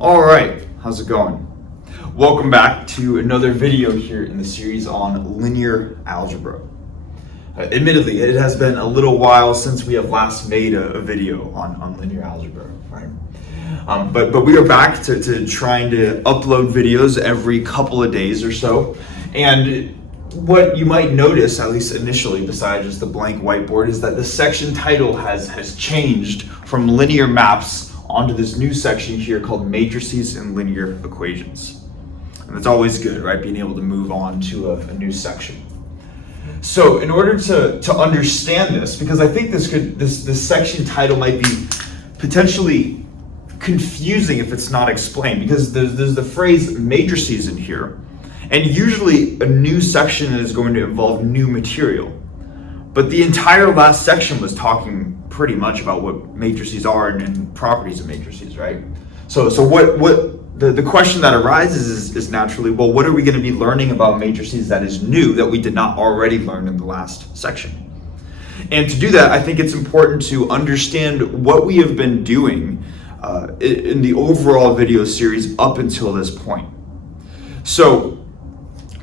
All right, how's it going? Welcome back to another video here in the series on linear algebra. Admittedly, it has been a little while since we have last made a video on linear algebra, right? But we are back to trying to upload videos every couple of days or so. And what you might notice, at least initially, besides just the blank whiteboard, is that the section title has changed from linear maps onto this new section here called matrices and linear equations. And that's always good, right? Being able to move on to a new section. So in order to understand this, because I think this section title might be potentially confusing if it's not explained, because there's the phrase matrices in here, and usually a new section is going to involve new material. But the entire last section was talking pretty much about what matrices are and properties of matrices, right? So what the question that arises is naturally, well, what are we going to be learning about matrices that is new that we did not already learn in the last section? And to do that, I think it's important to understand what we have been doing in the overall video series up until this point. So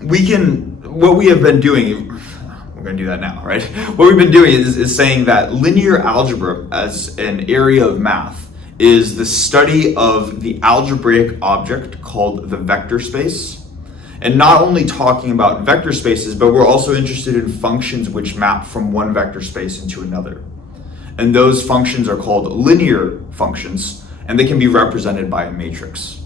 what we have been doing, we're going to do that now, right? What we've been doing is saying that linear algebra as an area of math is the study of the algebraic object called the vector space. And not only talking about vector spaces, but we're also interested in functions which map from one vector space into another. And those functions are called linear functions, and they can be represented by a matrix.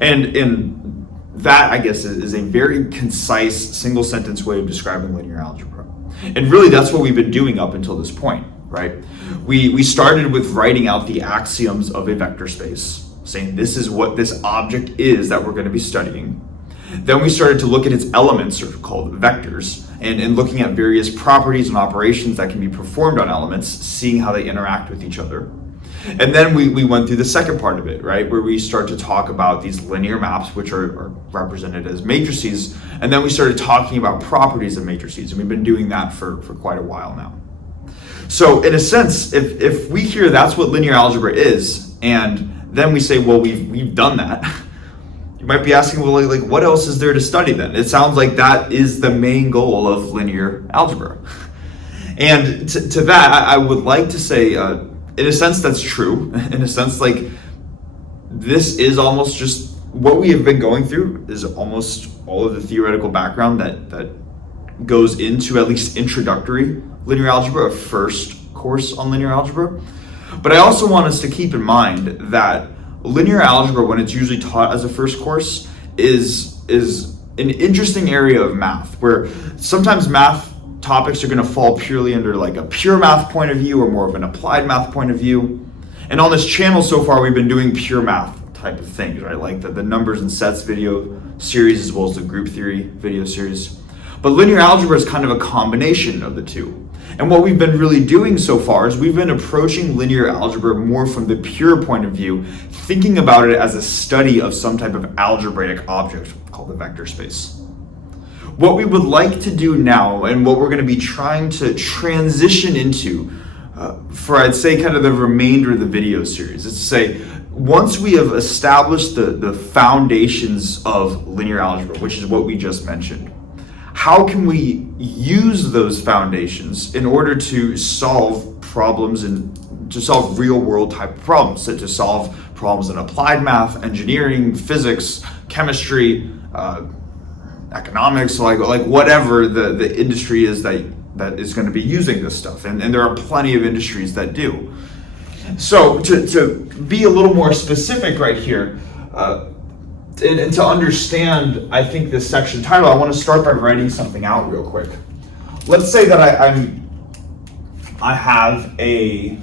And that, I guess, is a very concise single sentence way of describing linear algebra. And really that's what we've been doing up until this point, right? We started with writing out the axioms of a vector space, saying this is what this object is that we're going to be studying. Then we started to look at its elements, or called vectors, and looking at various properties and operations that can be performed on elements, seeing how they interact with each other. And then we went through the second part of it, right, where we start to talk about these linear maps, which are represented as matrices, and then we started talking about properties of matrices, and we've been doing that for quite a while now. So in a sense, if we hear that's what linear algebra is, and then we say, well, we've done that, you might be asking, well, like what else is there to study then? It sounds like that is the main goal of linear algebra. And to that, I would like to say, in a sense, that's true. In a sense, like, this is almost just what we have been going through is almost all of the theoretical background that goes into at least introductory linear algebra, a first course on linear algebra. But I also want us to keep in mind that linear algebra, when it's usually taught as a first course, is an interesting area of math, where sometimes math topics are going to fall purely under like a pure math point of view or more of an applied math point of view. And on this channel so far, we've been doing pure math type of things, right? Like the numbers and sets video series, as well as the group theory video series. But linear algebra is kind of a combination of the two. And what we've been really doing so far is we've been approaching linear algebra more from the pure point of view, thinking about it as a study of some type of algebraic object called the vector space. What we would like to do now, and what we're going to be trying to transition into for, I'd say, kind of the remainder of the video series, is to say, once we have established the foundations of linear algebra, which is what we just mentioned, how can we use those foundations in order to solve problems and to solve real world type of problems, so to solve problems in applied math, engineering, physics, chemistry, economics, like whatever the industry is that is going to be using this stuff, and there are plenty of industries that do. So to be a little more specific right here, and to understand, I think, this section title, I want to start by writing something out real quick. Let's say that I have a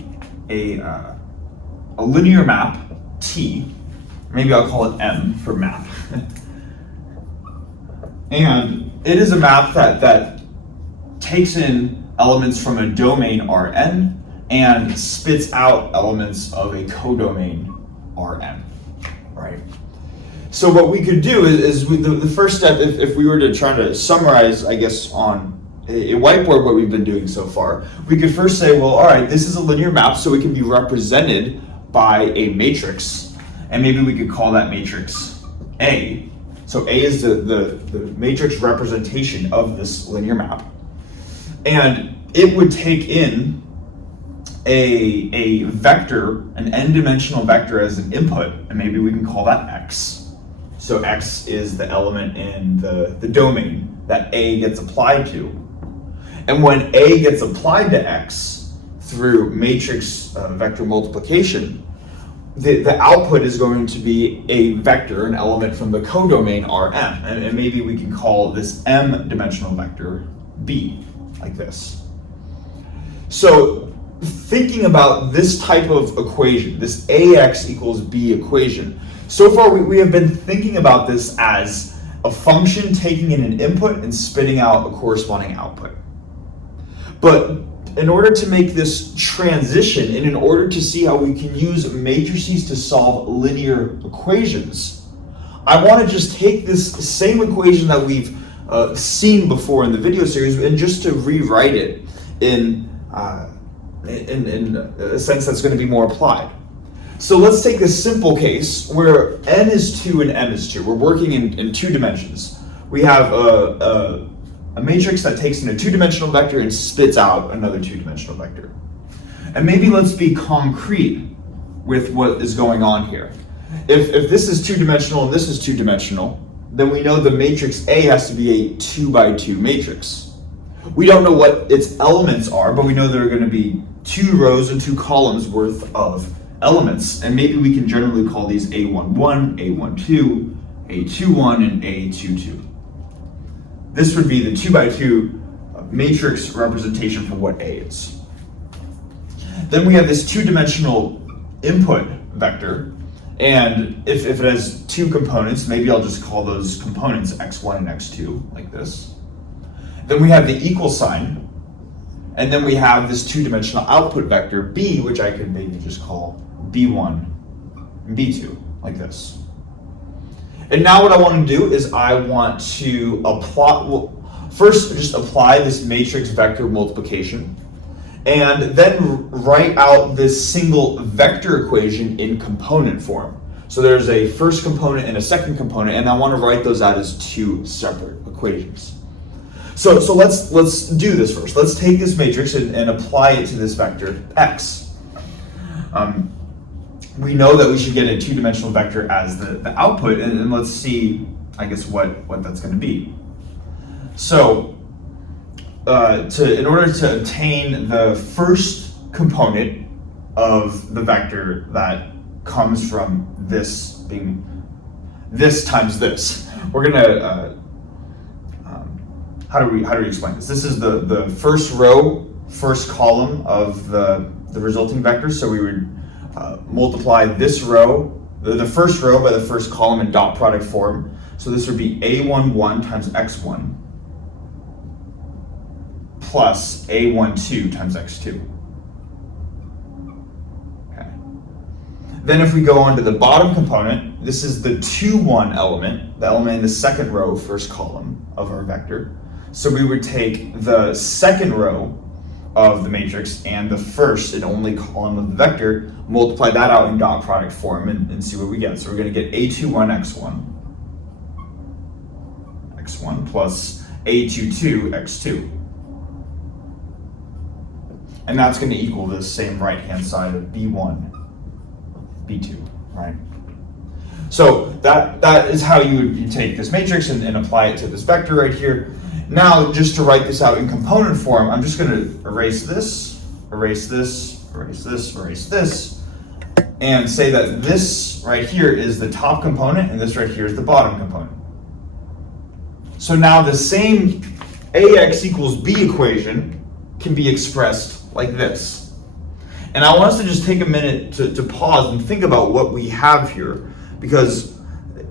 linear map T, maybe I'll call it M for map. And it is a map that takes in elements from a domain Rn and spits out elements of a codomain Rn, right? So what we could do is the first step, if we were to try to summarize, I guess, on a whiteboard what we've been doing so far, we could first say, well, all right, this is a linear map, so it can be represented by a matrix. and maybe we could call that matrix A. So A is the matrix representation of this linear map. And it would take in a vector, an n-dimensional vector as an input, and maybe we can call that X. So X is the element in the domain that A gets applied to. And when A gets applied to X through matrix vector multiplication, the output is going to be a vector, an element from the codomain Rm. And maybe we can call this m-dimensional vector B, like this. So thinking about this type of equation, this AX equals B equation, so far we have been thinking about this as a function taking in an input and spitting out a corresponding output. But in order to make this transition, and in order to see how we can use matrices to solve linear equations, I want to just take this same equation that we've seen before in the video series and just to rewrite it in a sense that's going to be more applied. So let's take this simple case where n is 2 and m is 2. We're working in 2 dimensions. We have a matrix that takes in a 2-dimensional vector and spits out another 2-dimensional vector. And maybe let's be concrete with what is going on here. If this is 2-dimensional and this is 2-dimensional, then we know the matrix A has to be a 2 by 2 matrix. We don't know what its elements are, but we know there are going to be 2 rows and 2 columns worth of elements, and maybe we can generally call these A11, A12, A21, and A22. This would be the 2 by 2 matrix representation for what A is. Then we have this 2-dimensional input vector, and if it has 2 components, maybe I'll just call those components x1 and x2, like this. Then we have the equal sign, and then we have this 2-dimensional output vector B, which I could maybe just call B1 and B2, like this. And now what I want to do is I want to first just apply this matrix vector multiplication, and then write out this single vector equation in component form. So there's a first component and a second component, and I want to write those out as 2 separate equations. So let's do this first. Let's take this matrix and apply it to this vector x. We know that we should get a 2-dimensional vector as the output, and let's see, I guess, what that's going to be. So in order to obtain the first component of the vector that comes from this being this times this, we're going to how do we explain this? This is the first row, first column of the resulting vector. So we would multiply this row, the first row, by the first column in dot product form. So this would be A11 times x1 plus A12 times x2. Okay. Then if we go on to the bottom component, this is the 2,1 element, the element in the second row, first column of our vector. So we would take the second row of the matrix and the first and only column of the vector, multiply that out in dot product form and see what we get. So we're going to get A21 x1 plus A22 x2. And that's going to equal the same right-hand side of B1, B2, right? So that is how you take this matrix and apply it to this vector right here. Now, just to write this out in component form, I'm just going to erase this, erase this, erase this, erase this, and say that this right here is the top component and this right here is the bottom component. So now the same AX equals B equation can be expressed like this. And I want us to just take a minute to pause and think about what we have here, because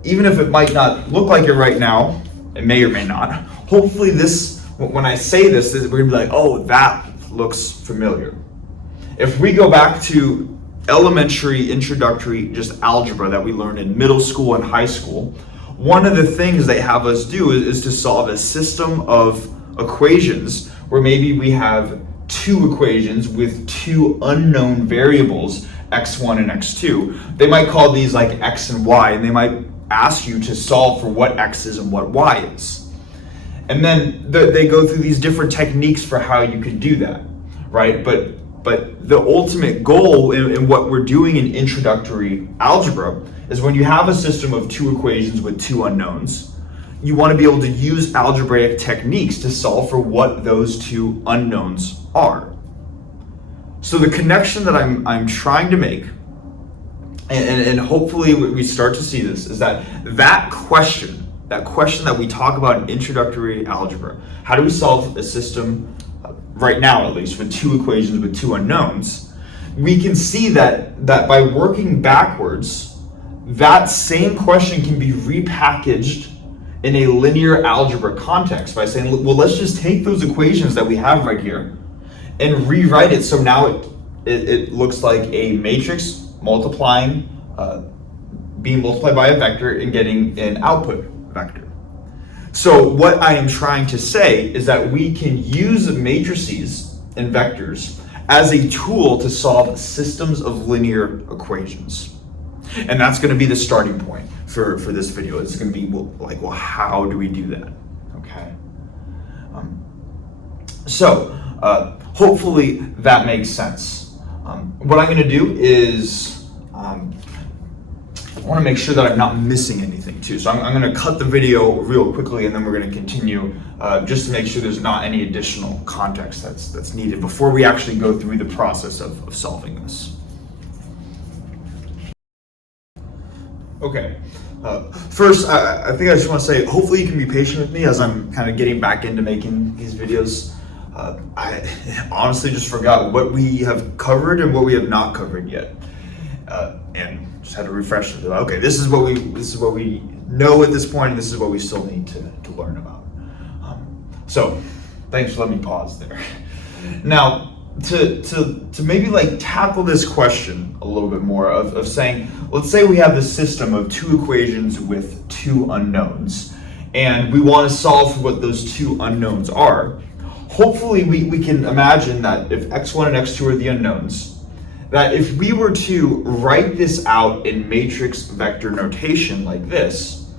even if it might not look like it right now, it may or may not. Hopefully this, when I say this, we're gonna be like, oh, that looks familiar. If we go back to elementary, introductory, just algebra that we learned in middle school and high school, one of the things they have us do is to solve a system of equations where maybe we have 2 equations with 2 unknown variables, x1 and x2. They might call these like x and y, and they might ask you to solve for what x is and what y is. And then they go through these different techniques for how you could do that, right? But the ultimate goal in what we're doing in introductory algebra is when you have a system of two equations with two unknowns, you want to be able to use algebraic techniques to solve for what those two unknowns are. So the connection that I'm trying to make, and hopefully we start to see this, is that question that we talk about in introductory algebra, how do we solve a system, right now at least, with two equations with two unknowns, we can see that by working backwards, that same question can be repackaged in a linear algebra context by saying, well, let's just take those equations that we have right here and rewrite it so now it looks like a matrix multiplying, being multiplied by a vector and getting an output vector. So what I am trying to say is that we can use matrices and vectors as a tool to solve systems of linear equations. And that's going to be the starting point for this video. It's going to be well, how do we do that? Okay. So hopefully that makes sense. What I'm going to do is I want to make sure that I'm not missing anything too. So I'm going to cut the video real quickly, and then we're going to continue just to make sure there's not any additional context that's needed before we actually go through the process of solving this. Okay, first I think I just want to say hopefully you can be patient with me as I'm kind of getting back into making these videos. I honestly just forgot what we have covered and what we have not covered yet, and just had to refresh it. Okay, this is what we know at this point, and this is what we still need to learn about. So thanks for letting me pause there. Now, to maybe like tackle this question a little bit more of saying, let's say we have this system of two equations with two unknowns, and we want to solve for what those two unknowns are. Hopefully we can imagine that if x1 and x2 are the unknowns, that if we were to write this out in matrix vector notation like this,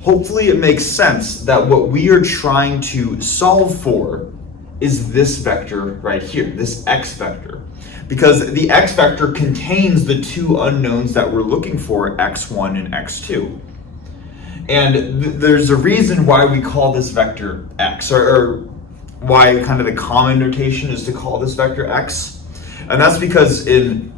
hopefully it makes sense that what we are trying to solve for is this vector right here, this x vector. Because the x vector contains the two unknowns that we're looking for, x1 and x2. And there's a reason why we call this vector x, or why kind of the common notation is to call this vector x. And that's because in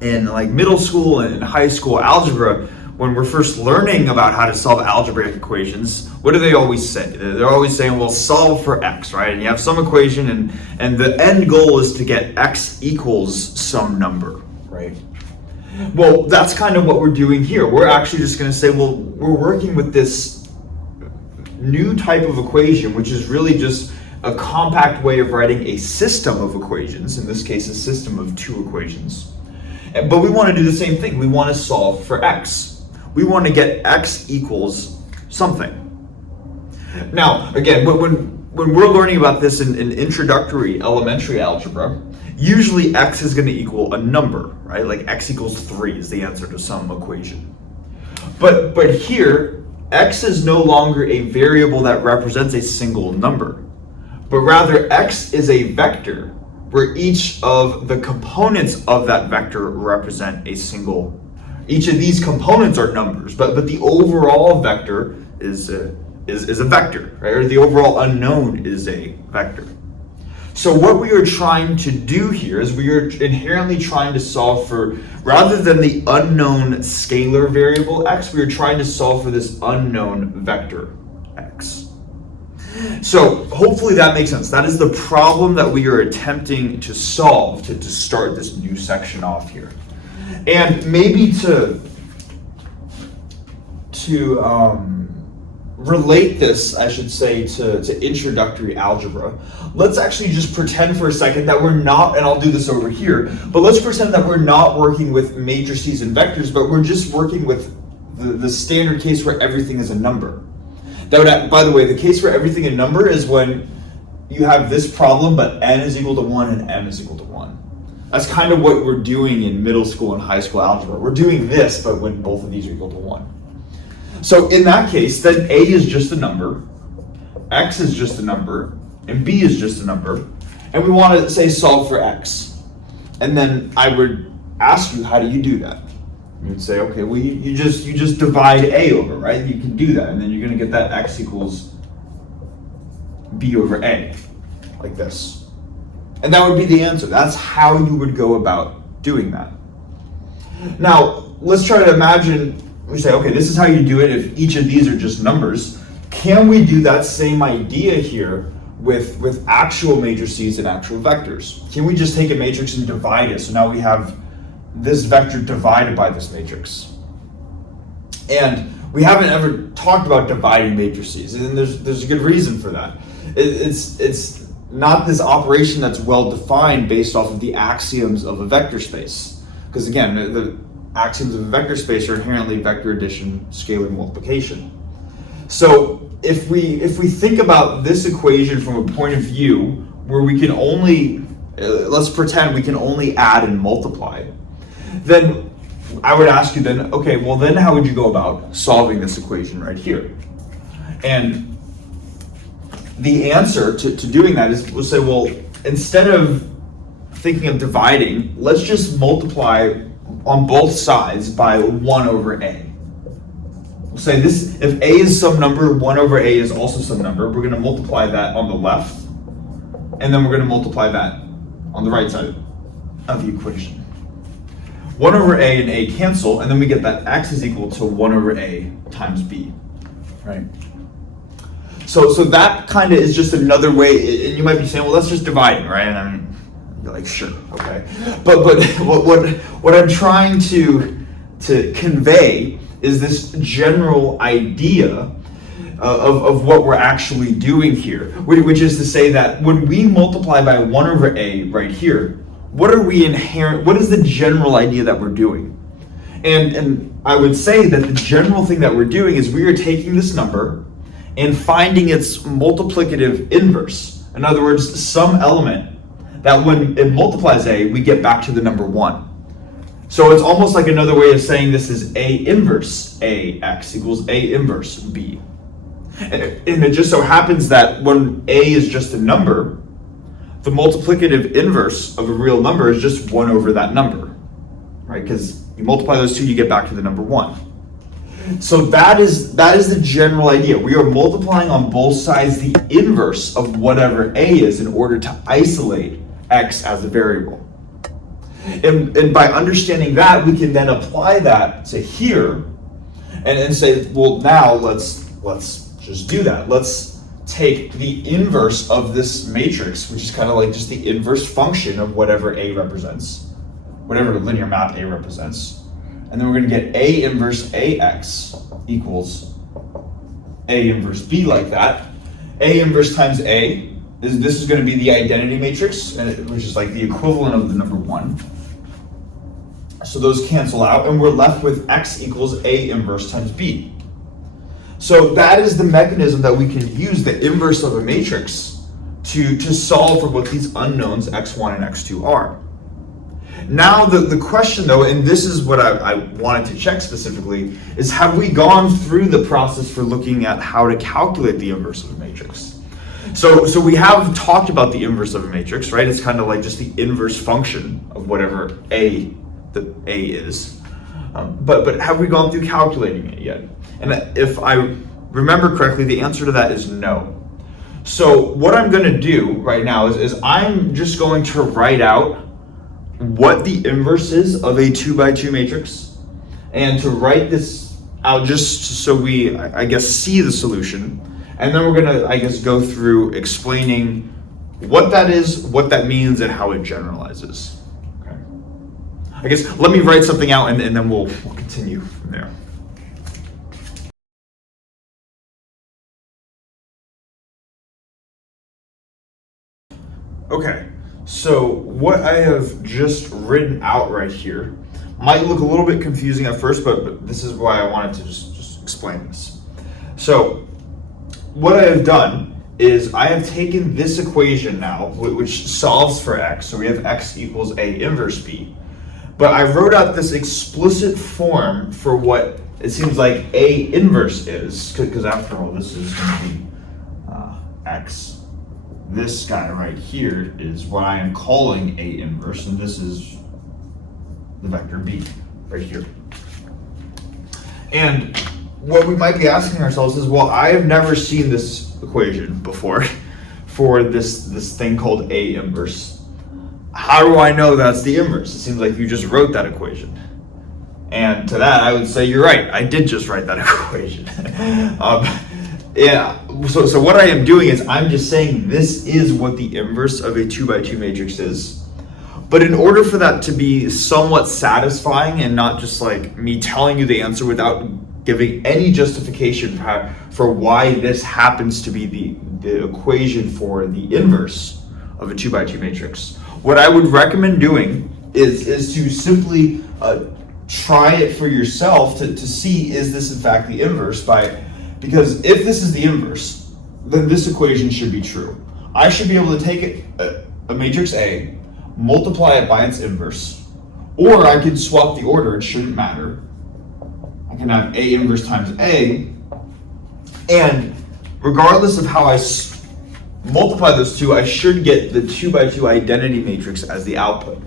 like middle school and high school algebra, when we're first learning about how to solve algebraic equations, what do they always say? They're always saying, well, solve for x, right? And you have some equation, and the end goal is to get x equals some number, right? Well, that's kind of what we're doing here. We're actually just going to say, well, we're working with this new type of equation, which is really just a compact way of writing a system of equations, in this case, a system of two equations. But we want to do the same thing. We want to solve for x. We want to get x equals something. Now, again, when we're learning about this in introductory elementary algebra, usually x is going to equal a number, right? Like x equals 3 is the answer to some equation. But here, x is no longer a variable that represents a single number, but rather x is a vector where each of the components of that vector represent a single. Each of these components are numbers, but the overall vector is a vector, right? Or the overall unknown is a vector. So what we are trying to do here is we are inherently trying to solve for, rather than the unknown scalar variable x, we are trying to solve for this unknown vector x. So hopefully that makes sense. That is the problem that we are attempting to solve to start this new section off here. And maybe to relate this, I should say, to introductory algebra, let's actually just pretend for a second that we're not, and I'll do this over here, but let's pretend that we're not working with matrices and vectors, but we're just working with the standard case where everything is a number. That would, by the way, the case where everything is a number is when you have this problem, but n is equal to 1 and m is equal to 1. That's kind of what we're doing in middle school and high school algebra. We're doing this, but when both of these are equal to 1. So in that case, then a is just a number, x is just a number, and b is just a number, and we want to say solve for x. And then I would ask you, how do you do that? You'd say, okay, well you just divide a over, right? You can do that, and then you're going to get that x equals b over a, like this. And that would be the answer. That's how you would go about doing that. Now, let's try to imagine, we say, okay, this is how you do it if each of these are just numbers. Can we do that same idea here with actual matrices and actual vectors? Can we just take a matrix and divide it? So now we have this vector divided by this matrix. And we haven't ever talked about dividing matrices, and there's a good reason for that. It's not this operation that's well defined based off of the axioms of a vector space. Because again, the axioms of a vector space are inherently vector addition, scalar multiplication. So if we think about this equation from a point of view where we can only, let's pretend we can only add and multiply, then I would ask you then, okay, well then how would you go about solving this equation right here? And the answer to doing that is, we'll say, well, instead of thinking of dividing, let's just multiply on both sides by 1 over a. We'll say this, if a is some number, 1 over a is also some number. We're going to multiply that on the left, and then we're going to multiply that on the right side of the equation. 1 over a and a cancel, and then we get that x is equal to 1 over a times b, right? So that kind of is just another way, and you might be saying, well, that's just dividing, right? And you're like, sure, okay. But what I'm trying to convey is this general idea of what we're actually doing here, which is to say that when we multiply by 1 over a right here, what is the general idea that we're doing? And I would say that the general thing that we're doing is we are taking this number and finding its multiplicative inverse. In other words, some element that when it multiplies a, we get back to the number 1. So it's almost like another way of saying this is a inverse ax equals a inverse b. And it just so happens that when a is just a number, the multiplicative inverse of a real number is just 1 over that number, right? Because you multiply those two, you get back to the number 1. So that is the general idea. We are multiplying on both sides the inverse of whatever a is in order to isolate x as a variable. And by understanding that, we can then apply that to here and say, well, now let's just do that. Let's take the inverse of this matrix, which is kind of like just the inverse function of whatever a represents, whatever linear map a represents. And then we're going to get a inverse ax equals a inverse b, like that. A inverse times a, this is going to be the identity matrix, which is like the equivalent of the number 1. So those cancel out, and we're left with x equals a inverse times b. So that is the mechanism that we can use, the inverse of a matrix, to solve for what these unknowns x1 and x2 are. Now the question though, and this is what I wanted to check specifically, is have we gone through the process for looking at how to calculate the inverse of a matrix? So we have talked about the inverse of a matrix, right? It's kind of like just the inverse function of whatever the a is. But have we gone through calculating it yet? And if I remember correctly, the answer to that is no. So what I'm going to do right now is I'm just going to write out what the inverse is of a 2 by 2 matrix, and to write this out just so we, I guess, see the solution. And then we're going to, I guess, go through explaining what that is, what that means, and how it generalizes. Okay. I guess let me write something out, and then we'll continue from there. Okay, so what I have just written out right here might look a little bit confusing at first, but this is why I wanted to just explain this. So what I have done is I have taken this equation now, which solves for x, so we have x equals A inverse B, but I wrote out this explicit form for what it seems like A inverse is, because after all, this is going to be x. This guy right here is what I am calling A inverse, and this is the vector B right here. And what we might be asking ourselves is, well, I have never seen this equation before for this thing called A inverse. How do I know that's the inverse? It seems like you just wrote that equation. And to that, I would say you're right. I did just write that equation. Yeah. So what I am doing is I'm just saying this is what the inverse of a 2x2 matrix is. But in order for that to be somewhat satisfying and not just like me telling you the answer without giving any justification for why this happens to be the equation for the inverse of a 2x2 matrix, what I would recommend doing is to simply try it for yourself to see, is this in fact the inverse? Because if this is the inverse, then this equation should be true. I should be able to take a matrix A, multiply it by its inverse, or I could swap the order, it shouldn't matter. I can have A inverse times A, and regardless of how I multiply those two, I should get the 2x2 identity matrix as the output.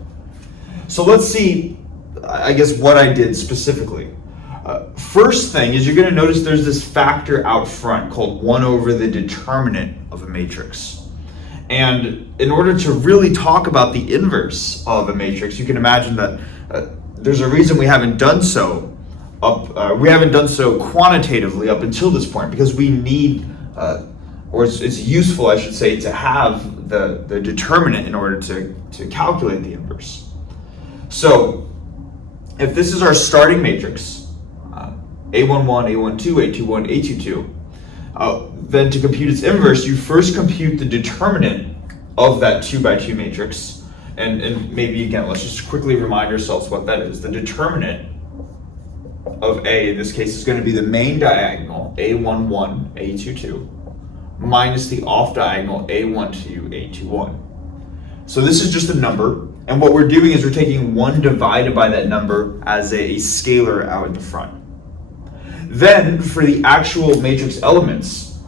So let's see, I guess, what I did specifically. First thing is you're going to notice there's this factor out front called 1 over the determinant of a matrix. And in order to really talk about the inverse of a matrix, you can imagine that there's a reason we haven't done so quantitatively up until this point, because we need, or it's useful, I should say, to have the determinant in order to calculate the inverse. So if this is our starting matrix, A11, A12, A21, A22, then to compute its inverse, you first compute the determinant of that 2x2 matrix. And maybe again, let's just quickly remind ourselves what that is. The determinant of A in this case is going to be the main diagonal, A11, A22, minus the off diagonal, A12, A21. So this is just a number, and what we're doing is we're taking 1 divided by that number as a scalar out in the front. Then for the actual matrix elements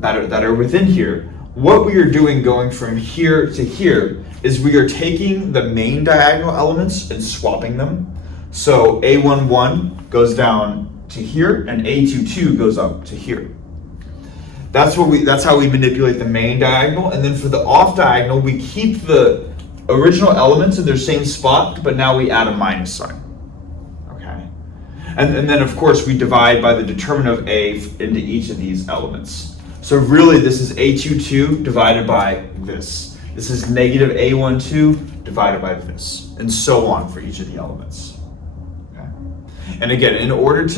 that are within here, what we are doing going from here to here is we are taking the main diagonal elements and swapping them. So A11 goes down to here and A22 goes up to here. That's how we manipulate the main diagonal, and then for the off diagonal we keep the original elements in their same spot, but now we add a minus sign. And then, of course, we divide by the determinant of A into each of these elements. So really, this is A22 divided by this. This is negative A12 divided by this, and so on for each of the elements. Okay? And again, in order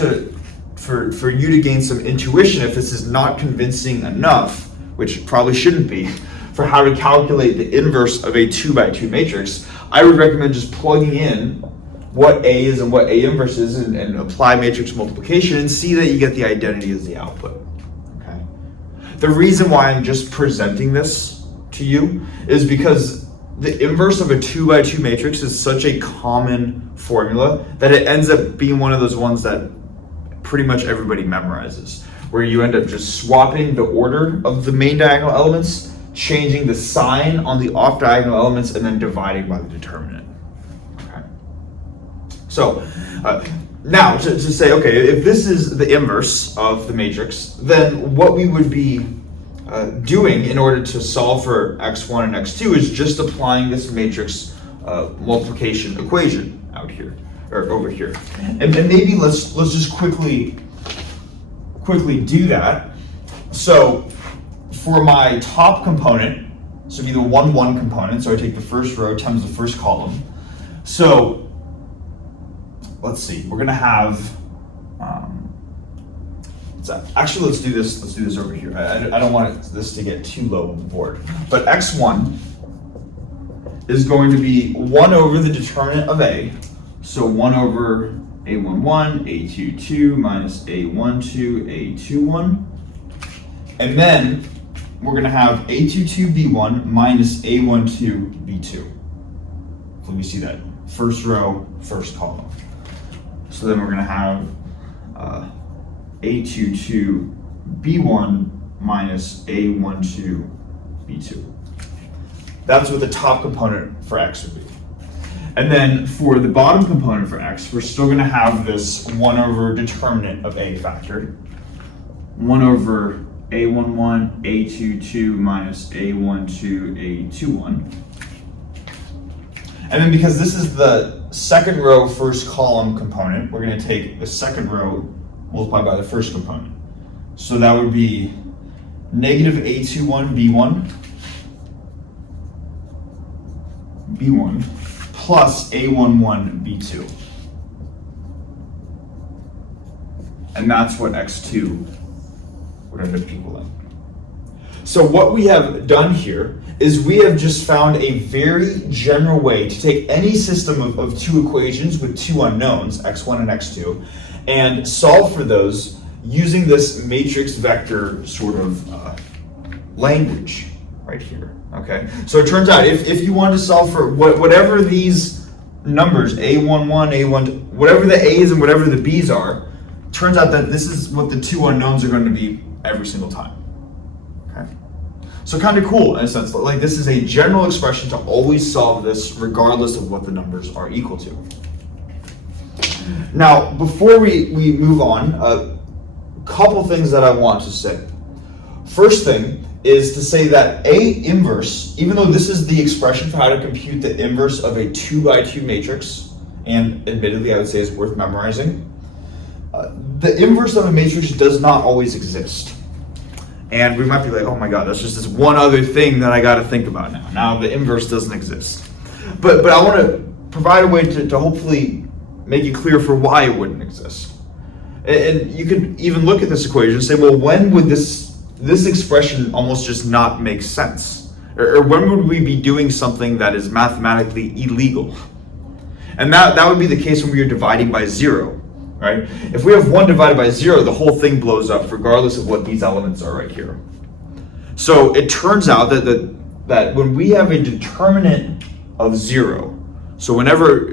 for you to gain some intuition, if this is not convincing enough, which it probably shouldn't be, for how to calculate the inverse of a 2x2 matrix, I would recommend just plugging in what A is and what A inverse is and apply matrix multiplication and see that you get the identity as the output. Okay. The reason why I'm just presenting this to you is because the inverse of a 2x2 matrix is such a common formula that it ends up being one of those ones that pretty much everybody memorizes, where you end up just swapping the order of the main diagonal elements, changing the sign on the off diagonal elements, and then dividing by the determinant. So now to say, okay, if this is the inverse of the matrix, then what we would be doing in order to solve for x1 and x2 is just applying this matrix multiplication equation out here, or over here. And maybe let's just quickly do that. So for my top component, so it'd be the 1, 1 component, so I take the first row times the first column. So let's see, we're gonna have, actually let's do this over here. I don't want this to get too low on the board, but x1 is going to be 1 over the determinant of A, so 1 over A11, A22 minus A12, A21, and then we're going to have A22B1 minus A12B2. Let me see that. First row, first column. So then we're going to have A22B1 minus A12B2. That's what the top component for x would be. And then for the bottom component for x, we're still going to have this 1 over determinant of a factored. 1 over A11, A22 minus A12, A21. And then because this is the second row, first column component, we're going to take the second row multiplied by the first component. So that would be negative A21 B1 plus A11 B2. And that's what x2 would end up equaling. So what we have done here is we have just found a very general way to take any system of two equations with two unknowns, x1 and x2, and solve for those using this matrix vector sort of language right here, okay? So it turns out if you want to solve for whatever these numbers, A11, A12, whatever the A's and whatever the B's are, turns out that this is what the two unknowns are going to be every single time. Okay, so kind of cool in a sense. Like this is a general expression to always solve this regardless of what the numbers are equal to. Now, before we move on, a couple things that I want to say. First thing is to say that A inverse, even though this is the expression for how to compute the inverse of a 2x2 matrix, and admittedly I would say is worth memorizing, the inverse of a matrix does not always exist. And we might be like, oh my god, that's just this one other thing that I got to think about now. Now the inverse doesn't exist. But I want to provide a way to hopefully make it clear for why it wouldn't exist. And you could even look at this equation and say, well, when would this expression almost just not make sense? Or when would we be doing something that is mathematically illegal? And that would be the case when we are dividing by 0. Right? If we have 1 divided by 0, the whole thing blows up regardless of what these elements are right here. So it turns out that when we have a determinant of 0, so whatever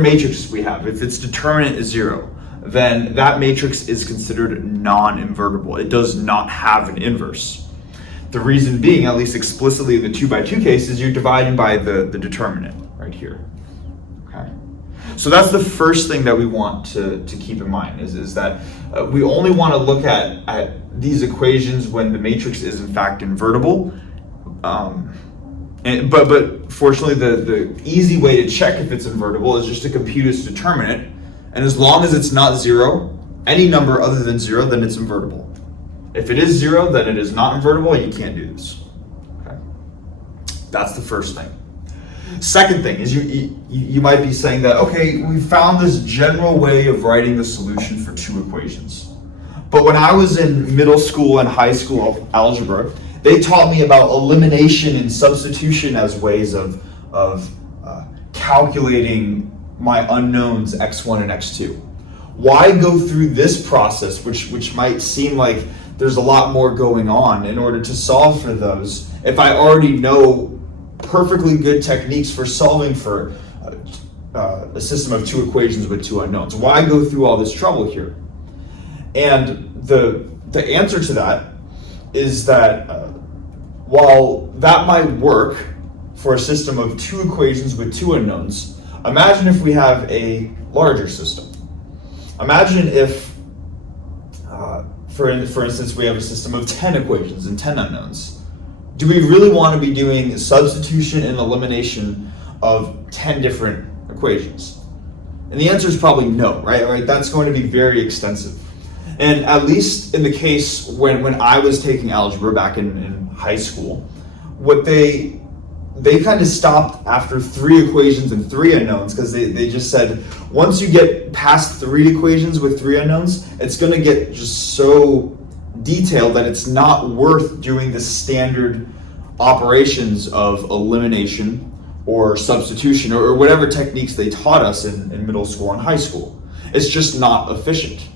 matrix we have, if its determinant is 0, then that matrix is considered non-invertible. It does not have an inverse. The reason being, at least explicitly in the 2x2 case, is you're dividing by the determinant right here. Okay. So that's the first thing that we want to keep in mind is that we only want to look at these equations when the matrix is in fact invertible. But fortunately, the easy way to check if it's invertible is just to compute its determinant. And as long as it's not 0, any number other than 0, then it's invertible. If it is 0, then it is not invertible, and you can't do this. Okay. That's the first thing. Second thing is you might be saying that, okay, we found this general way of writing the solution for two equations. But when I was in middle school and high school algebra, they taught me about elimination and substitution as ways of calculating my unknowns x1 and x2. Why go through this process, which might seem like there's a lot more going on in order to solve for those, if I already know perfectly good techniques for solving for a system of two equations with two unknowns? Why go through all this trouble here? And the answer to that is that while that might work for a system of two equations with two unknowns, imagine if we have a larger system. Imagine if, for instance, we have a system of 10 equations and 10 unknowns. Do we really want to be doing substitution and elimination of 10 different equations? And the answer is probably no, right? That's going to be very extensive. And at least in the case when I was taking algebra back in high school, what they kind of stopped after 3 equations and 3 unknowns, because they just said, once you get past 3 equations with 3 unknowns, it's going to get just so detailed that it's not worth doing the standard operations of elimination or substitution or whatever techniques they taught us in middle school and high school. It's just not efficient.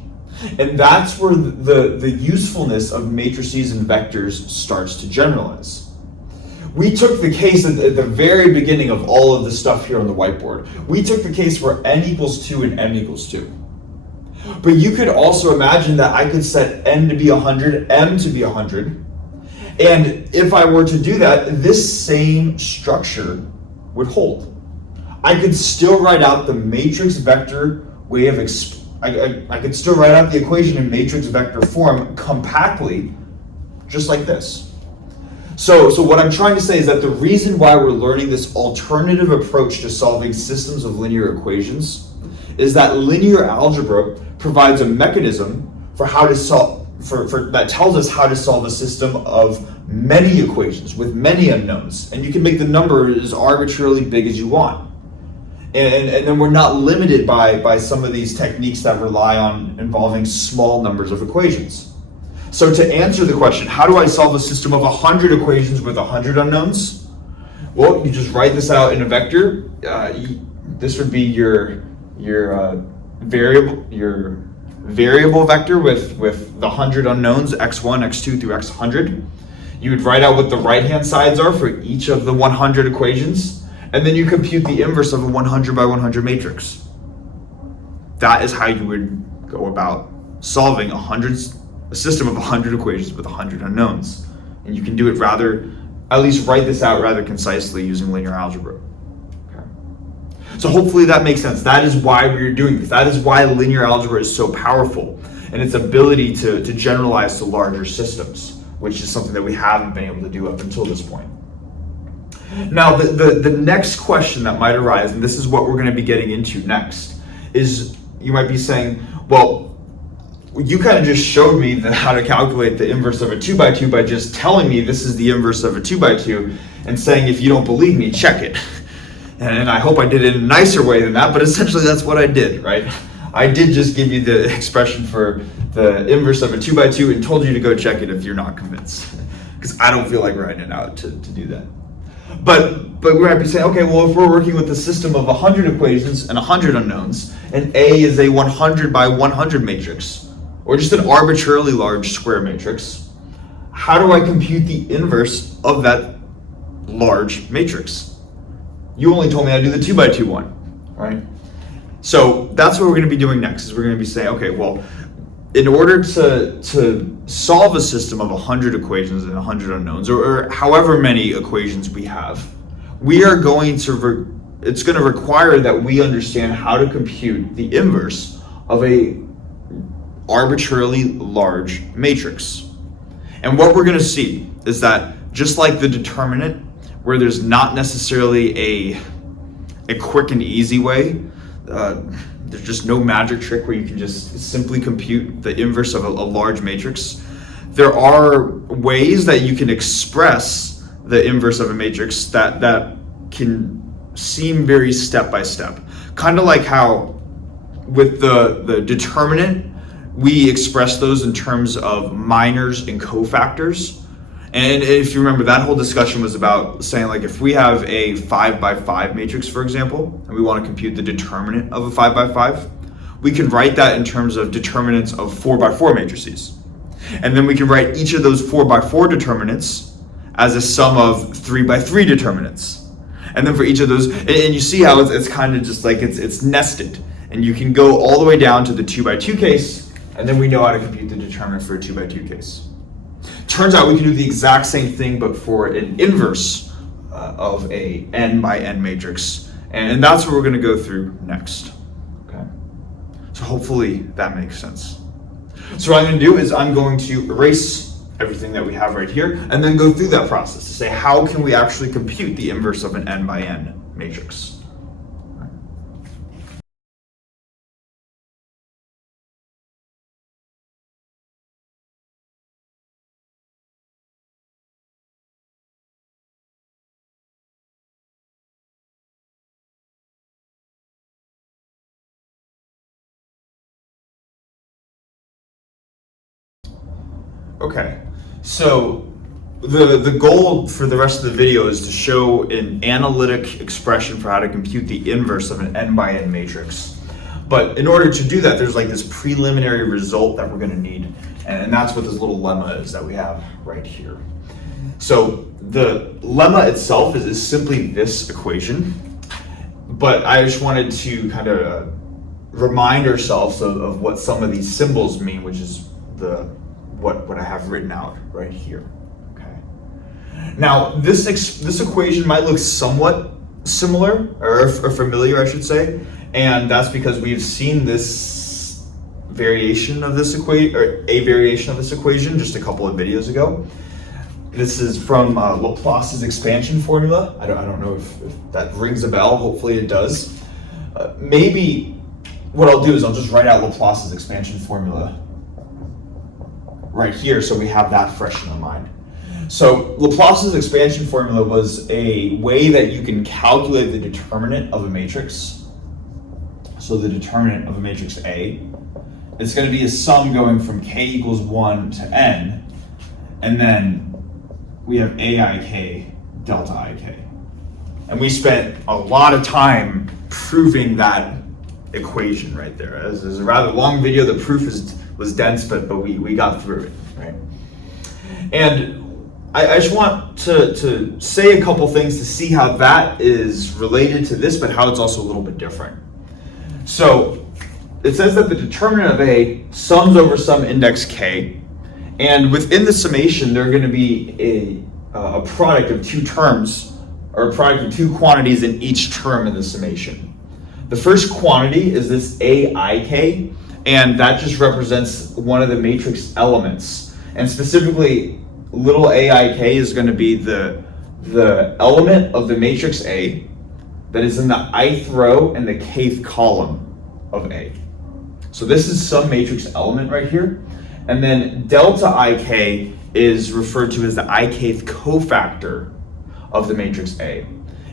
And that's where the usefulness of matrices and vectors starts to generalize. We took the case at the very beginning of all of the stuff here on the whiteboard. We took the case where n equals 2 and m equals 2. But you could also imagine that I could set n to be 100, m to be 100. And if I were to do that, this same structure would hold. I could still write out the matrix vector way of I could still write out the equation in matrix vector form compactly, just like this. So what I'm trying to say is that the reason why we're learning this alternative approach to solving systems of linear equations is that linear algebra provides a mechanism for how to solve that tells us how to solve a system of many equations with many unknowns, and you can make the number as arbitrarily big as you want. And then we're not limited by some of these techniques that rely on involving small numbers of equations. So to answer the question, how do I solve a system of 100 equations with 100 unknowns? Well, you just write this out in a vector. This would be your variable vector with the 100 unknowns, x1, x2 through x100. You would write out what the right-hand sides are for each of the 100 equations, and then you compute the inverse of a 100 by 100 matrix. That is how you would go about solving a system of 100 equations with 100 unknowns. And you can do it at least write this out rather concisely using linear algebra. Okay. So hopefully that makes sense. That is why we're doing this. That is why linear algebra is so powerful, and its ability to generalize to larger systems, which is something that we haven't been able to do up until this point. Now, the next question that might arise, and this is what we're going to be getting into next, is you might be saying, well, you kind of just showed me how to calculate the inverse of a 2 by 2 by just telling me this is the inverse of a 2 by 2 and saying, if you don't believe me, check it. And I hope I did it in a nicer way than that, but essentially that's what I did, right? I did just give you the expression for the inverse of a 2 by 2 and told you to go check it if you're not convinced, because I don't feel like writing it out to do that. But we might be saying, okay, well, if we're working with a system of 100 equations and 100 unknowns, and A is a 100 by 100 matrix, or just an arbitrarily large square matrix, how do I compute the inverse of that large matrix? You only told me how to do the 2 by 2 one, right? So that's what we're going to be doing next, is we're going to be saying, okay, well, in order to solve a system of 100 equations and 100 unknowns, or however many equations we have, it's going to require that we understand how to compute the inverse of a arbitrarily large matrix. And what we're going to see is that just like the determinant, where there's not necessarily a quick and easy way, there's just no magic trick where you can just simply compute the inverse of a large matrix. There are ways that you can express the inverse of a matrix that can seem very step by step. Kind of like how with the determinant, we express those in terms of minors and cofactors. And if you remember, that whole discussion was about saying, like, if we have a 5 by 5 matrix, for example, and we want to compute the determinant of a 5 by 5, we can write that in terms of determinants of 4 by 4 matrices. And then we can write each of those 4 by 4 determinants as a sum of 3 by 3 determinants. And then for each of those, and you see how it's kind of just like it's nested. And you can go all the way down to the 2 by 2 case, and then we know how to compute the determinant for a 2 by 2 case. Turns out we can do the exact same thing, but for an inverse of a n by n matrix. And that's what we're going to go through next. Okay. So hopefully that makes sense. So what I'm going to do is I'm going to erase everything that we have right here and then go through that process to say, how can we actually compute the inverse of an n by n matrix? Okay, so the goal for the rest of the video is to show an analytic expression for how to compute the inverse of an n by n matrix. But in order to do that, there's like this preliminary result that we're going to need, and that's what this little lemma is that we have right here. So the lemma itself is simply this equation, but I just wanted to kind of remind ourselves of what some of these symbols mean, which is what I have written out right here. Okay. Now this equation might look somewhat similar or familiar, I should say, and that's because we've seen this variation of this equation, or a variation of this equation, just a couple of videos ago. This is from Laplace's expansion formula. I don't know if that rings a bell. Hopefully it does. Maybe what I'll do is I'll just write out Laplace's expansion formula right here so we have that fresh in our mind. So Laplace's expansion formula was a way that you can calculate the determinant of a matrix. So the determinant of a matrix A is going to be a sum going from k equals 1 to n, and then we have aik delta ik. And we spent a lot of time proving that equation right there. It was a rather long video. The proof was dense, but we got through it, right? And I just want to say a couple things to see how that is related to this, but how it's also a little bit different. So it says that the determinant of A sums over some index k, and within the summation there are going to be a product of two terms, or a product of two quantities in each term in the summation. The first quantity is this aik, and that just represents one of the matrix elements, and specifically little aik is going to be the element of the matrix A that is in the ith row and the kth column of A. So this is some matrix element right here, and then delta ik is referred to as the ikth cofactor of the matrix A.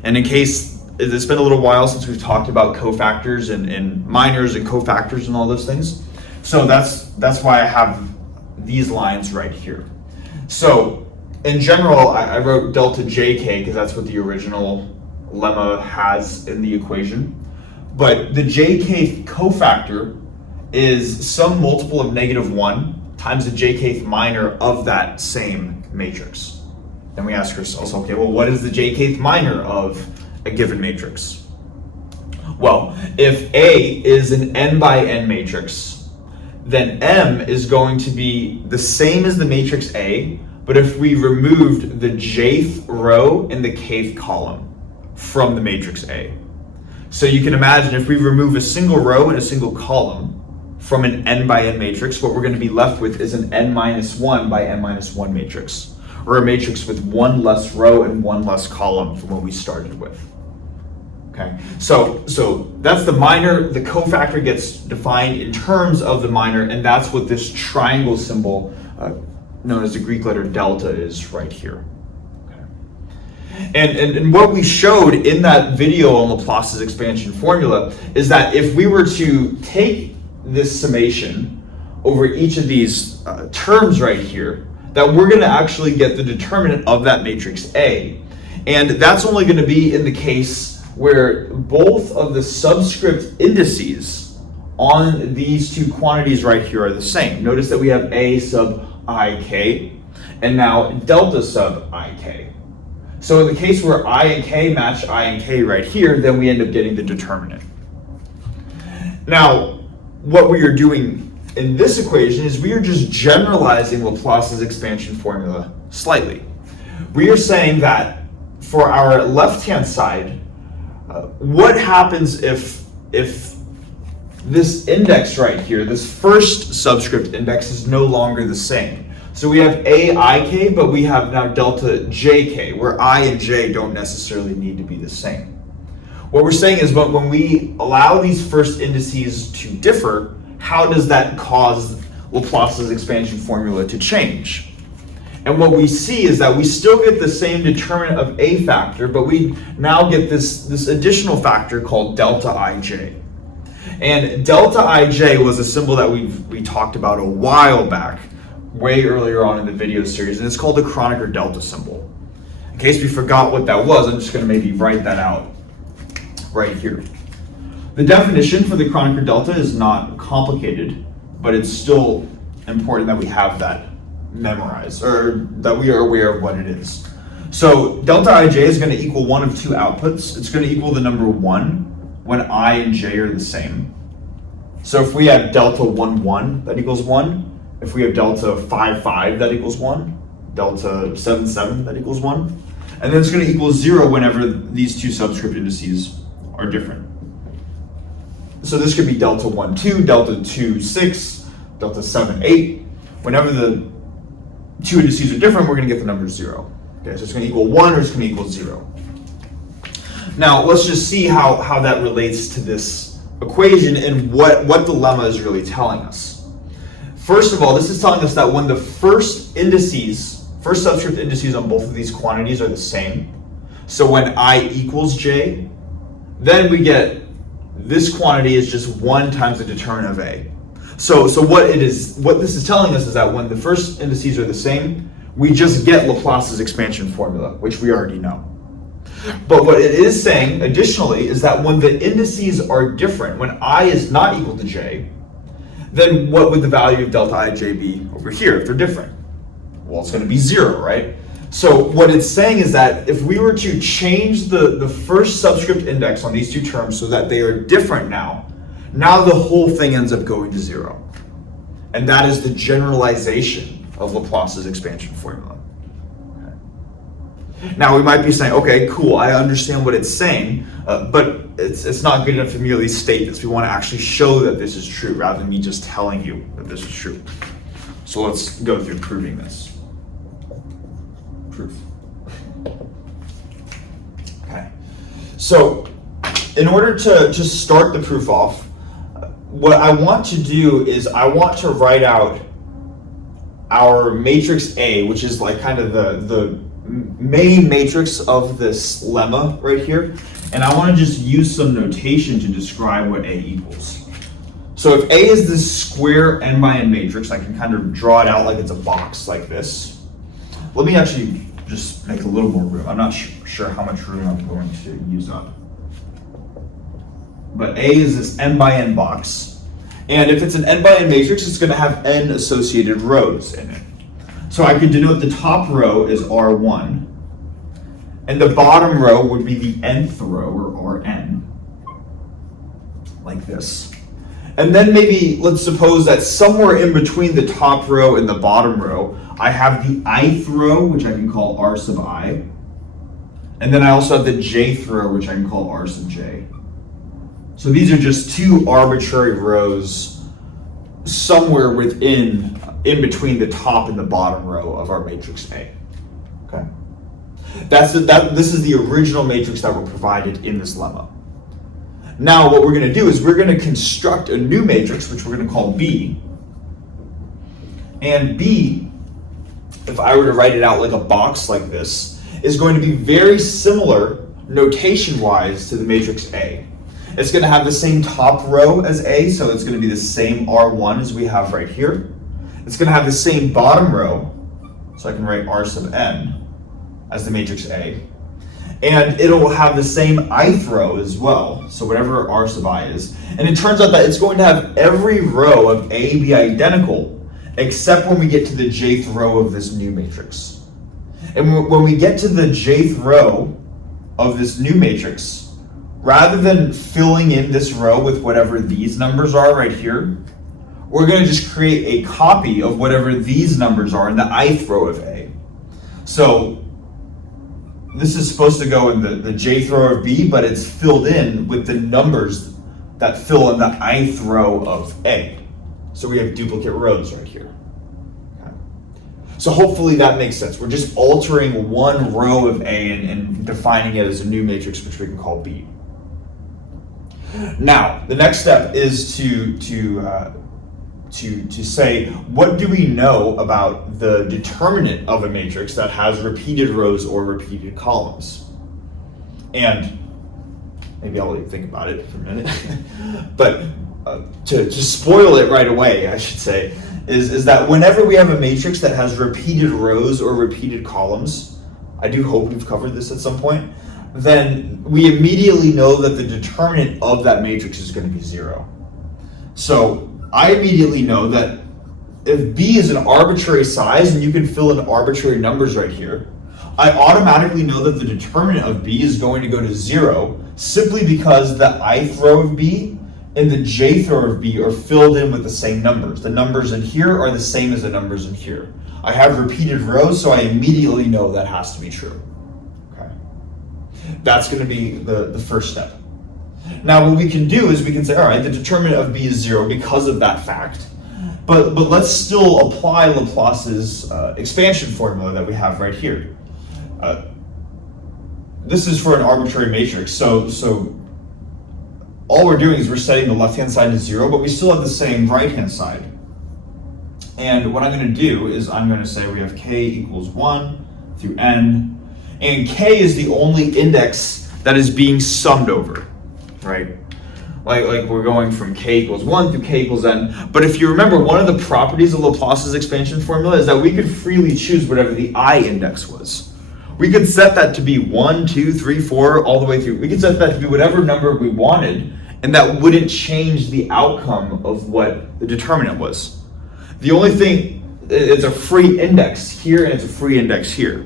And in case it's been a little while since we've talked about cofactors and minors and cofactors and all those things, so that's why I have these lines right here. So in general, I wrote delta jk because that's what the original lemma has in the equation. But the jkth cofactor is some multiple of -1 times the jkth minor of that same matrix. Then we ask ourselves, okay, well, what is the jkth minor of a given matrix? Well, if A is an n by n matrix, then M is going to be the same as the matrix A, but if we removed the jth row and the kth column from the matrix A. So you can imagine if we remove a single row and a single column from an n by n matrix, what we're going to be left with is an n minus 1 by n minus 1 matrix, or a matrix with one less row and one less column from what we started with. Okay, so that's the minor. The cofactor gets defined in terms of the minor, and that's what this triangle symbol known as the Greek letter delta is right here. And what we showed in that video on Laplace's expansion formula is that if we were to take this summation over each of these terms right here, that we're going to actually get the determinant of that matrix A. And that's only going to be in the case where both of the subscript indices on these two quantities right here are the same. Notice that we have A sub ik and now delta sub ik. So in the case where I and k match I and k right here, then we end up getting the determinant. Now, what we are doing in this equation is we are just generalizing Laplace's expansion formula slightly. We are saying that for our left-hand side, what happens if this index right here, this first subscript index, is no longer the same? So we have aik, but we have now delta jk, where I and j don't necessarily need to be the same. What we're saying is when we allow these first indices to differ, how does that cause Laplace's expansion formula to change? And what we see is that we still get the same determinant of a factor, but we now get this additional factor called delta ij. And delta ij was a symbol that we talked about a while back, way earlier on in the video series, and it's called the Kronecker delta symbol. In case we forgot what that was, I'm just going to maybe write that out right here. The definition for the Kronecker delta is not complicated, but it's still important that we have that memorized, or that we are aware of what it is. So delta ij is going to equal one of two outputs. It's going to equal the number 1 when I and j are the same. So if we have delta 1, 1, that equals 1. If we have delta 5, 5, that equals 1. Delta 7, 7, that equals 1. And then it's going to equal 0 whenever these two subscript indices are different. So this could be delta 1, 2, delta 2, 6, delta 7, 8. Whenever the two indices are different, we're going to get the number 0. Okay, so it's going to equal 1 or it's going to equal 0. Now, let's just see how that relates to this equation and what the lemma is really telling us. First of all, this is telling us that when the first subscript indices on both of these quantities are the same, so when I equals j, then we get this quantity is just 1 times the determinant of a. So what this is telling us is that when the first indices are the same, we just get Laplace's expansion formula, which we already know. But what it is saying additionally is that when the indices are different, when I is not equal to j, then what would the value of delta ij be over here if they're different? Well, it's going to be 0, right? So what it's saying is that if we were to change the first subscript index on these two terms so that they are different now the whole thing ends up going to 0. And that is the generalization of Laplace's expansion formula. Okay. Now we might be saying, okay, cool, I understand what it's saying, but it's not good enough to merely state this. We want to actually show that this is true rather than me just telling you that this is true. So let's go through proving this. Proof. Okay. So in order to just start the proof off, what I want to do is I want to write out our matrix A, which is like kind of the main matrix of this lemma right here. And I want to just use some notation to describe what A equals. So if A is this square n by n matrix, I can kind of draw it out like it's a box like this. Let me actually just make a little more room. I'm not sure how much room I'm going to use up. But A is this n by n box. And if it's an n by n matrix, it's going to have n associated rows in it. So I could denote the top row as R1. And the bottom row would be the nth row, or Rn. Like this. And then maybe let's suppose that somewhere in between the top row and the bottom row, I have the ith row, which I can call R sub I. And then I also have the jth row, which I can call R sub j. So these are just two arbitrary rows somewhere in between the top and the bottom row of our matrix A. Okay. This is the original matrix that were provided in this lemma. Now what we're going to do is we're going to construct a new matrix, which we're going to call B. And B, if I were to write it out like a box like this, is going to be very similar notation-wise to the matrix A. It's going to have the same top row as A, so it's going to be the same R1 as we have right here. It's going to have the same bottom row, so I can write R sub n as the matrix A. And it'll have the same ith row as well, so whatever R sub I is. And it turns out that it's going to have every row of A be identical, except when we get to the jth row of this new matrix. And when we get to the jth row of this new matrix, rather than filling in this row with whatever these numbers are right here, we're going to just create a copy of whatever these numbers are in the ith row of A. So this is supposed to go in the jth row of B, but it's filled in with the numbers that fill in the ith row of A. So we have duplicate rows right here. Okay. So hopefully that makes sense. We're just altering one row of A and defining it as a new matrix, which we can call B. Now, the next step is to say, what do we know about the determinant of a matrix that has repeated rows or repeated columns? And maybe I'll think about it for a minute. But to spoil it right away, I should say, is that whenever we have a matrix that has repeated rows or repeated columns, I do hope we've covered this at some point, then we immediately know that the determinant of that matrix is going to be 0. So I immediately know that if B is an arbitrary size, and you can fill in arbitrary numbers right here, I automatically know that the determinant of B is going to go to 0 simply because the ith row of B and the jth row of B are filled in with the same numbers. The numbers in here are the same as the numbers in here. I have repeated rows, so I immediately know that has to be true. Okay. That's going to be the first step. Now what we can do is we can say, all right, the determinant of B is 0 because of that fact. But let's still apply Laplace's expansion formula that we have right here. This is for an arbitrary matrix, so all we're doing is we're setting the left-hand side to 0, but we still have the same right-hand side. And what I'm going to do is I'm going to say we have k equals 1 through n, and k is the only index that is being summed over, right? Like we're going from k equals 1 through k equals n. But if you remember, one of the properties of Laplace's expansion formula is that we could freely choose whatever the I index was. We could set that to be 1, 2, 3, 4, all the way through. We could set that to be whatever number we wanted, and that wouldn't change the outcome of what the determinant was. The only thing, it's a free index here and it's a free index here,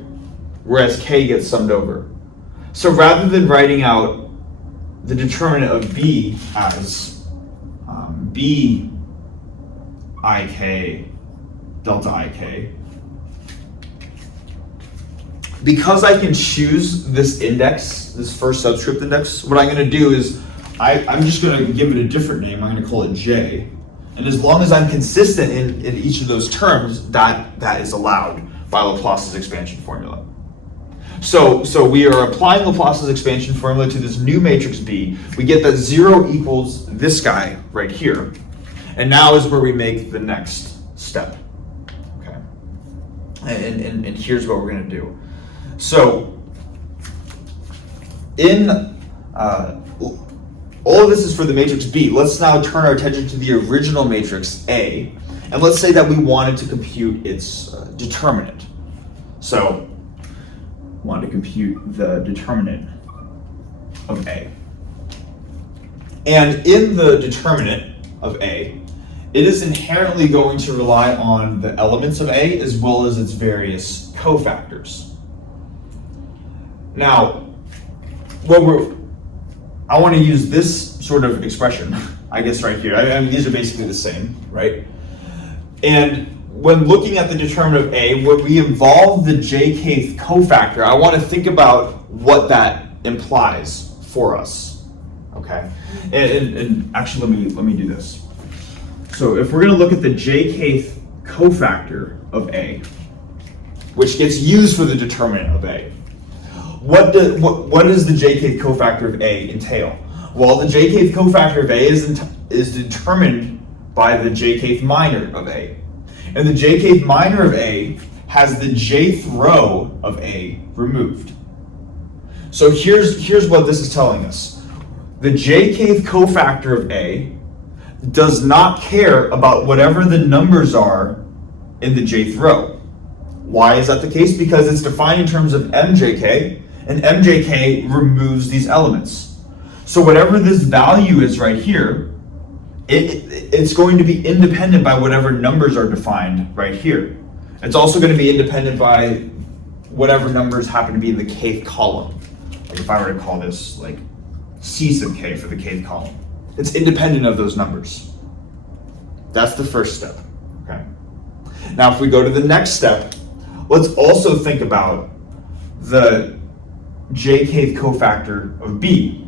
whereas k gets summed over. So rather than writing out the determinant of B as B ik delta ik, because I can choose this index, this first subscript index, what I'm going to do is I'm just going to give it a different name. I'm going to call it J. And as long as I'm consistent in each of those terms, that is allowed by Laplace's expansion formula. So we are applying Laplace's expansion formula to this new matrix B. We get that 0 equals this guy right here. And now is where we make the next step. Okay. And here's what we're going to do. So all of this is for the matrix B. Let's now turn our attention to the original matrix A, and let's say that we wanted to compute its determinant. So want to compute the determinant of A. And in the determinant of A, it is inherently going to rely on the elements of A as well as its various cofactors. Now, I want to use this sort of expression, I guess right here. I mean, these are basically the same, right? And when looking at the determinant of A, when we involve the jkth cofactor, I want to think about what that implies for us, okay? And actually, let me do this. So if we're going to look at the jkth cofactor of A, which gets used for the determinant of A, what does the jkth cofactor of A entail? Well, the jkth cofactor of A is determined by the jkth minor of A. And the jkth minor of A has the jth row of A removed. So here's what this is telling us. The jkth cofactor of A does not care about whatever the numbers are in the jth row. Why is that the case? Because it's defined in terms of mjk, and mjk removes these elements. So whatever this value is right here, it's going to be independent by whatever numbers are defined right here. It's also going to be independent by whatever numbers happen to be in the kth column. Like if I were to call this like C sub k for the kth column. It's independent of those numbers. That's the first step, okay? Now if we go to the next step, let's also think about the jkth cofactor of B.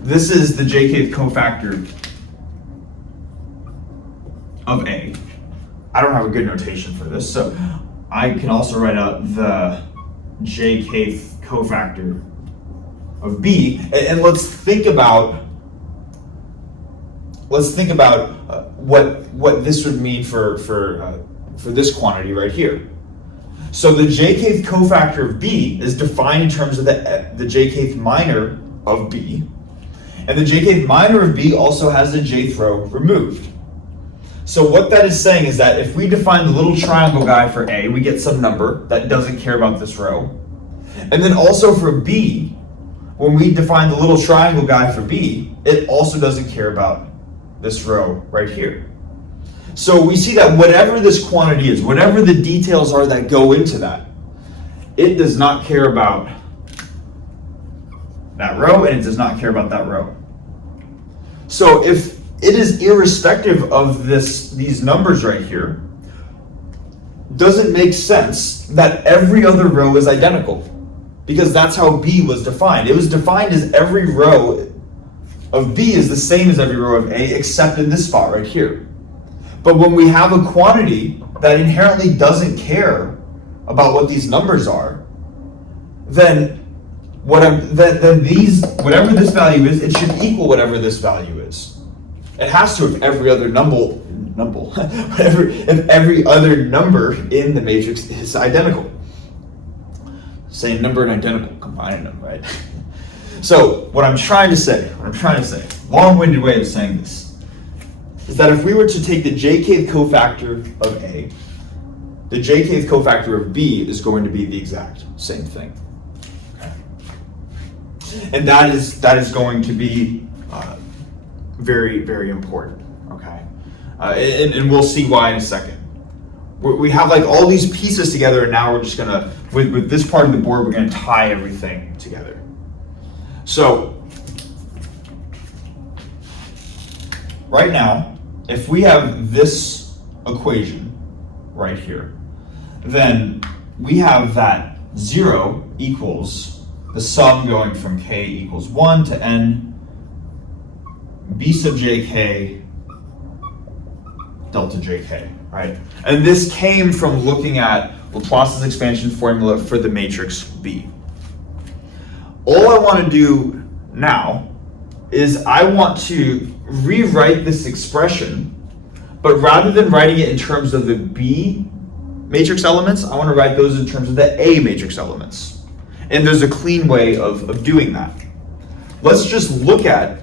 This is the jkth cofactor of A. I don't have a good notation for this, so I can also write out the jkth cofactor of B, and let's think about what this would mean for this quantity right here. So the jkth cofactor of B is defined in terms of the jkth minor of B, and the jkth minor of B also has the jth row removed. So what that is saying is that if we define the little triangle guy for A, we get some number that doesn't care about this row. And then also for B, when we define the little triangle guy for B, it also doesn't care about this row right here. So we see that whatever this quantity is, whatever the details are that go into that, it does not care about that row, and it does not care about that row. So if it is irrespective of these numbers right here, doesn't make sense that every other row is identical, because that's how B was defined. It was defined as every row of B is the same as every row of A, except in this spot right here. But when we have a quantity that inherently doesn't care about what these numbers are, then whatever this value is, it should equal whatever this value is. It has to if every other if every other number in the matrix is identical. Same number and identical, combining them, right? So what I'm trying to say, long-winded way of saying this, is that if we were to take the jkth cofactor of A, the jkth cofactor of B is going to be the exact same thing. Okay. And that is going to be very, very important. Okay, and we'll see why in a second. We have like all these pieces together, and now we're just gonna, with this part of the board, we're gonna tie everything together. So right now, if we have this equation right here, then we have that 0 equals the sum going from k equals 1 to n b sub jk delta jk, right? And this came from looking at Laplace's expansion formula for the matrix B. All I want to do now is I want to rewrite this expression, but rather than writing it in terms of the B matrix elements, I want to write those in terms of the A matrix elements. And there's a clean way of doing that. Let's just look at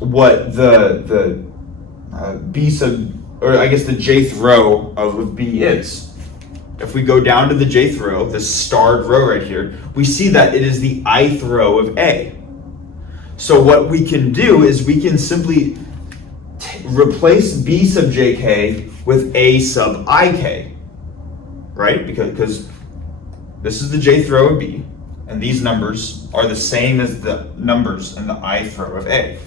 what the B sub, or I guess the jth row of B is. If we go down to the jth row, this starred row right here, we see that it is the ith row of A. So what we can do is we can simply replace B sub jk with A sub ik, right? Because this is the jth row of B, and these numbers are the same as the numbers in the ith row of A.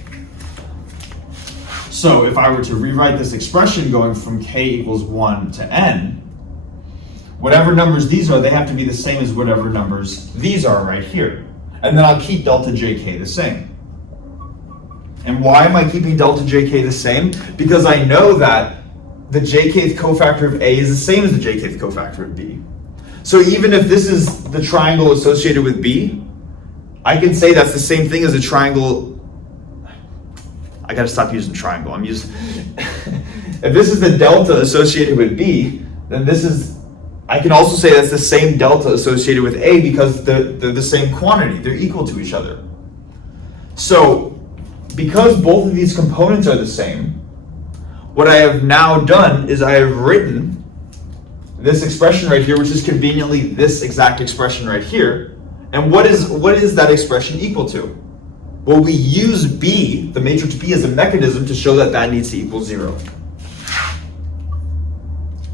So if I were to rewrite this expression going from k equals 1 to n, whatever numbers these are, they have to be the same as whatever numbers these are right here. And then I'll keep delta jk the same. And why am I keeping delta jk the same? Because I know that the jkth cofactor of A is the same as the jkth cofactor of B. So even if this is the triangle associated with B, I can say that's the same thing as a triangle. I gotta stop using triangle. I'm using, if this is the delta associated with B, then I can also say that's the same delta associated with A because they're the same quantity. They're equal to each other. So because both of these components are the same, what I have now done is I have written this expression right here, which is conveniently this exact expression right here. And what is that expression equal to? Well, we use B, the matrix B, as a mechanism to show that that needs to equal 0.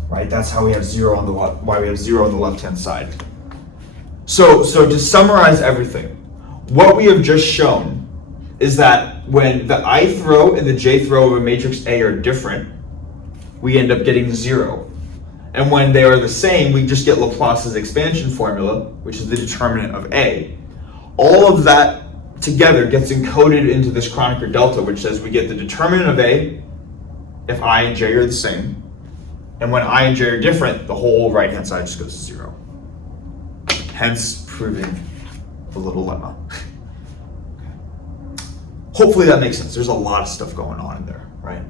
Right? That's how we have 0 on the why we have 0 on the left-hand side. So to summarize everything, what we have just shown is that when the ith row and the jth row of a matrix A are different, we end up getting 0. And when they are the same, we just get Laplace's expansion formula, which is the determinant of A. All of that together gets encoded into this Kronecker delta, which says we get the determinant of A if I and J are the same. And when I and J are different, the whole right-hand side just goes to 0. Hence, proving the little lemma. Hopefully that makes sense. There's a lot of stuff going on in there, right?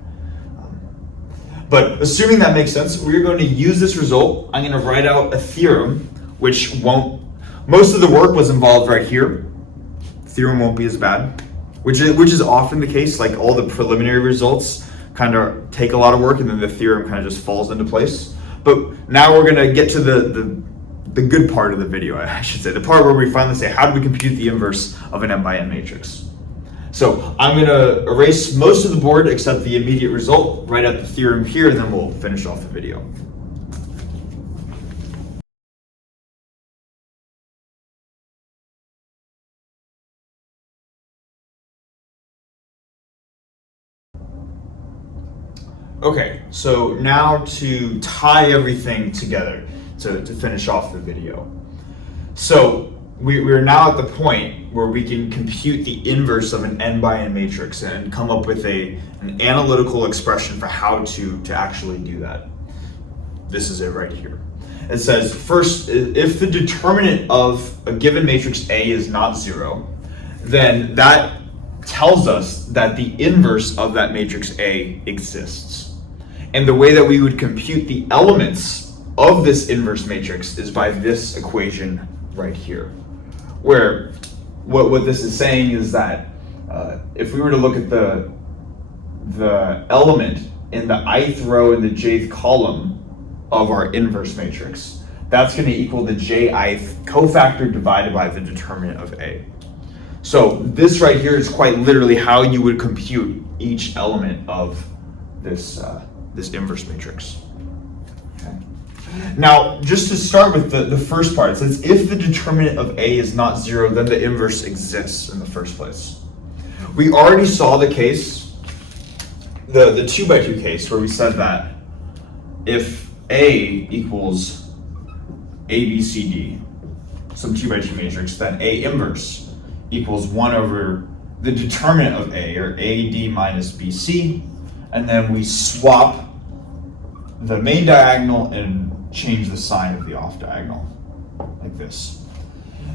But assuming that makes sense, we're going to use this result. I'm going to write out a theorem, which most of the work was involved right here. Theorem won't be as bad, which is often the case. Like all the preliminary results kind of take a lot of work, and then the theorem kind of just falls into place. But now we're going to get to the good part of the video, I should say, the part where we finally say, how do we compute the inverse of an n by n matrix? So I'm going to erase most of the board except the immediate result, write out the theorem here, and then we'll finish off the video. Okay, so now to tie everything together to finish off the video. So we're now at the point where we can compute the inverse of an n by n matrix and come up with an analytical expression for how to actually do that. This is it right here. It says, first, if the determinant of a given matrix A is not 0, then that tells us that the inverse of that matrix A exists. And the way that we would compute the elements of this inverse matrix is by this equation right here, where what this is saying is that if we were to look at the element in the ith row in the jth column of our inverse matrix, that's going to equal the jith cofactor divided by the determinant of A. So this right here is quite literally how you would compute each element of this inverse matrix. Okay. Now, just to start with the first part, it says if the determinant of A is not 0, then the inverse exists in the first place. We already saw the case, the 2x2 case, where we said that if A equals ABCD, some 2x2 matrix, then A inverse equals 1 over the determinant of A, or AD minus BC, and then we swap the main diagonal and change the sign of the off diagonal, like this.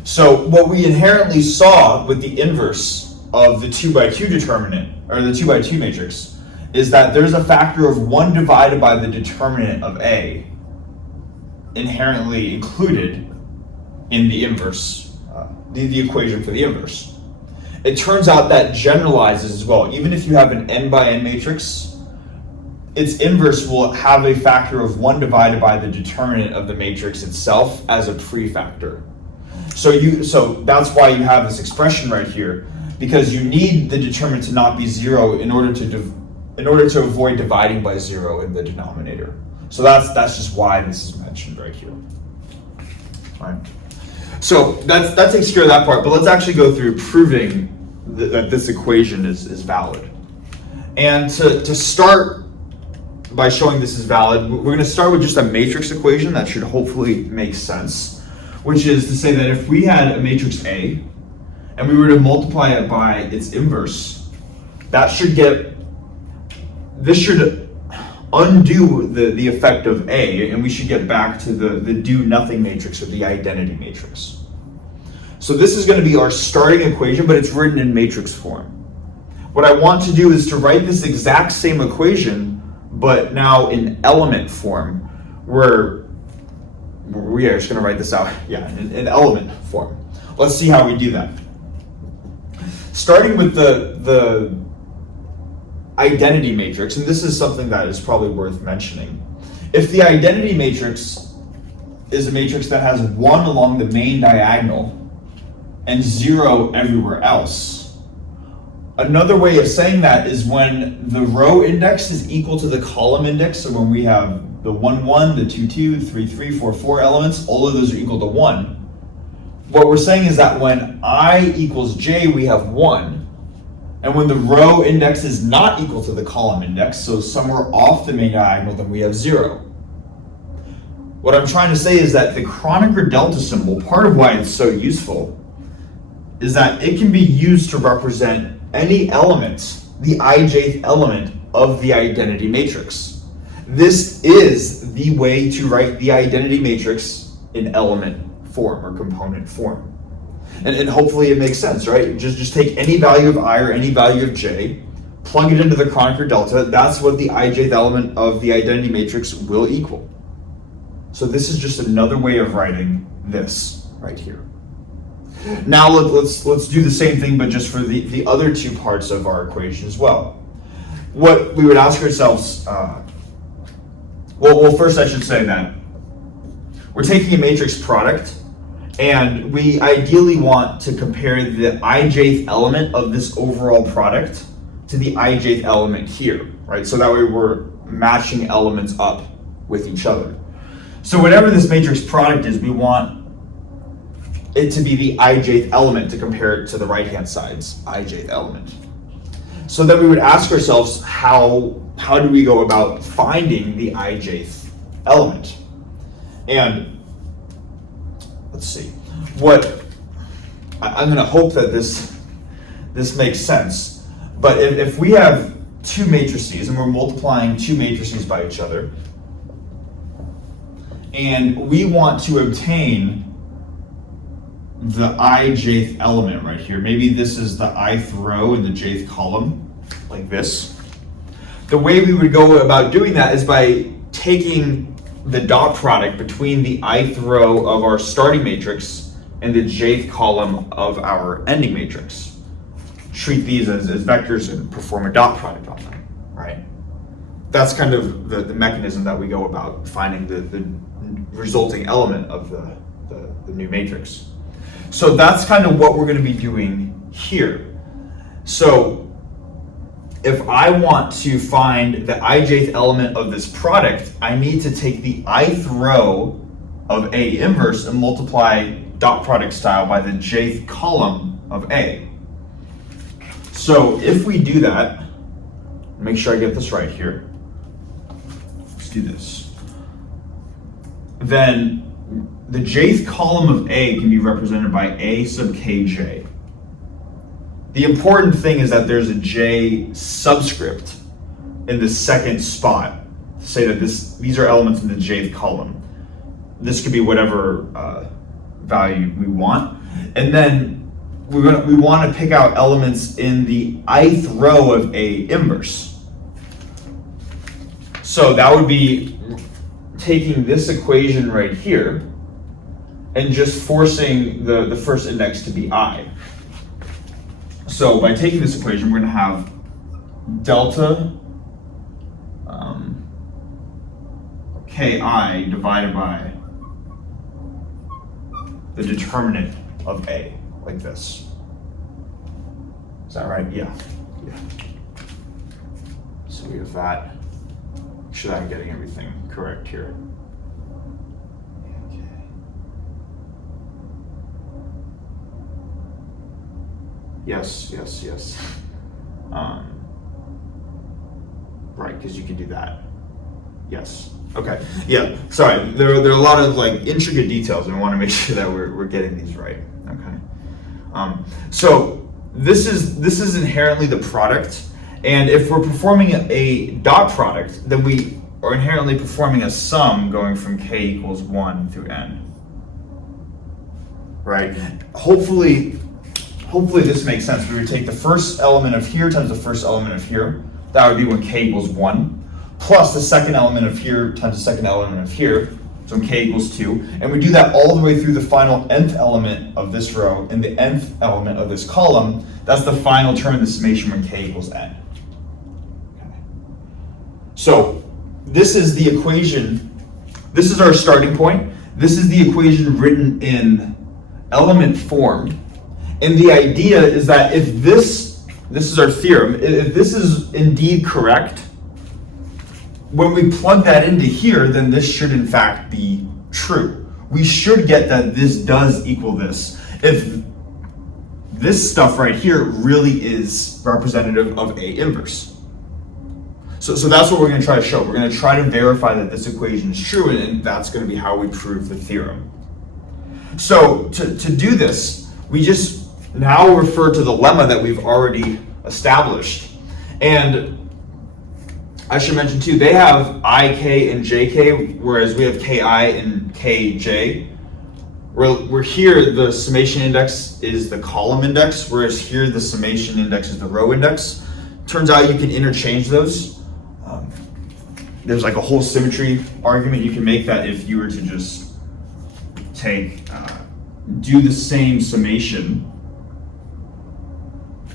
So what we inherently saw with the inverse of the 2x2 determinant, or the 2x2 matrix, is that there's a factor of 1 divided by the determinant of A inherently included in the inverse, the equation for the inverse. It turns out that generalizes as well. Even if you have an n by n matrix, its inverse will have a factor of 1 divided by the determinant of the matrix itself as a prefactor. So that's why you have this expression right here, because you need the determinant to not be 0 in order to avoid dividing by 0 in the denominator. So that's just why this is mentioned right here. All right. So that takes care of that part, but let's actually go through proving that this equation is valid. And to start by showing this is valid, we're going to start with just a matrix equation that should hopefully make sense, which is to say that if we had a matrix A and we were to multiply it by its inverse, this should undo the effect of A, and we should get back to the do nothing matrix, or the identity matrix. So this is going to be our starting equation, but it's written in matrix form. What I want to do is to write this exact same equation, but now in element form, where we are just going to write this out, in element form. Let's see how we do that. Starting with the identity matrix, and this is something that is probably worth mentioning. If the identity matrix is a matrix that has 1 along the main diagonal and 0 everywhere else, another way of saying that is when the row index is equal to the column index. So when we have the 1, 1, the 2, 2, 3, 3, 4, 4 elements, all of those are equal to 1. What we're saying is that when I equals j, we have 1. And when the row index is not equal to the column index, so somewhere off the main diagonal, then we have 0. What I'm trying to say is that the Kronecker delta symbol, part of why it's so useful, is that it can be used to represent any element, the ijth element of the identity matrix. This is the way to write the identity matrix in element form or component form. And hopefully it makes sense, right? Just take any value of I or any value of j, plug it into the Kronecker delta. That's what the ijth element of the identity matrix will equal. So this is just another way of writing this right here. Now let's do the same thing, but just for the other two parts of our equation as well. What we would ask ourselves, well, first I should say that we're taking a matrix product, and we ideally want to compare the ijth element of this overall product to the ijth element here, right? So that way we're matching elements up with each other. So whatever this matrix product is, we want it to be the ijth element to compare it to the right-hand side's ijth element. So then we would ask ourselves, how do we go about finding the ijth element? And let's see, I'm gonna hope that this makes sense. But if we have two matrices and we're multiplying two matrices by each other, and we want to obtain the ijth element right here, maybe this is the ith row in the jth column, like this. The way we would go about doing that is by taking the dot product between the ith row of our starting matrix and the jth column of our ending matrix. Treat these as vectors and perform a dot product on them, right? That's kind of the mechanism that we go about finding the resulting element of the new matrix. So that's kind of what we're going to be doing here. So if I want to find the ijth element of this product, I need to take the ith row of A inverse and multiply dot product style by the jth column of A. So if we do that, make sure I get this right here. Let's do this. Then the jth column of A can be represented by A sub kj. The important thing is that there's a j subscript in the second spot to say that these are elements in the jth column. This could be whatever value we want. And then we want to pick out elements in the ith row of A inverse. So that would be taking this equation right here and just forcing the first index to be I. So by taking this equation, we're going to have delta ki divided by the determinant of A, like this. Is that right? Yeah. So we have that. Make sure that I'm getting everything correct here. Okay. Yes. Right, because you can do that. Yes. Okay. Yeah. Sorry. There are a lot of like intricate details, and I want to make sure that we're getting these right. Okay. So this is inherently the product, and if we're performing a dot product, then we are inherently performing a sum going from k equals 1 through n. Right. Hopefully this makes sense. We would take the first element of here times the first element of here. That would be when k equals 1. Plus the second element of here times the second element of here, so when k equals 2. And we do that all the way through the final nth element of this row and the nth element of this column. That's the final term in the summation when k equals n. Okay. So this is the equation. This is our starting point. This is the equation written in element form. And the idea is that if this is our theorem, if this is indeed correct, when we plug that into here, then this should in fact be true. We should get that this does equal this. If this stuff right here really is representative of A inverse. So that's what we're going to try to show. We're going to try to verify that this equation is true, and that's going to be how we prove the theorem. So to do this, we just now refer to the lemma that we've already established. And I should mention too, they have ik and jk, whereas we have ki and kj. Where here the summation index is the column index, whereas here the summation index is the row index. Turns out you can interchange those. There's like a whole symmetry argument you can make that if you were to just do the same summation,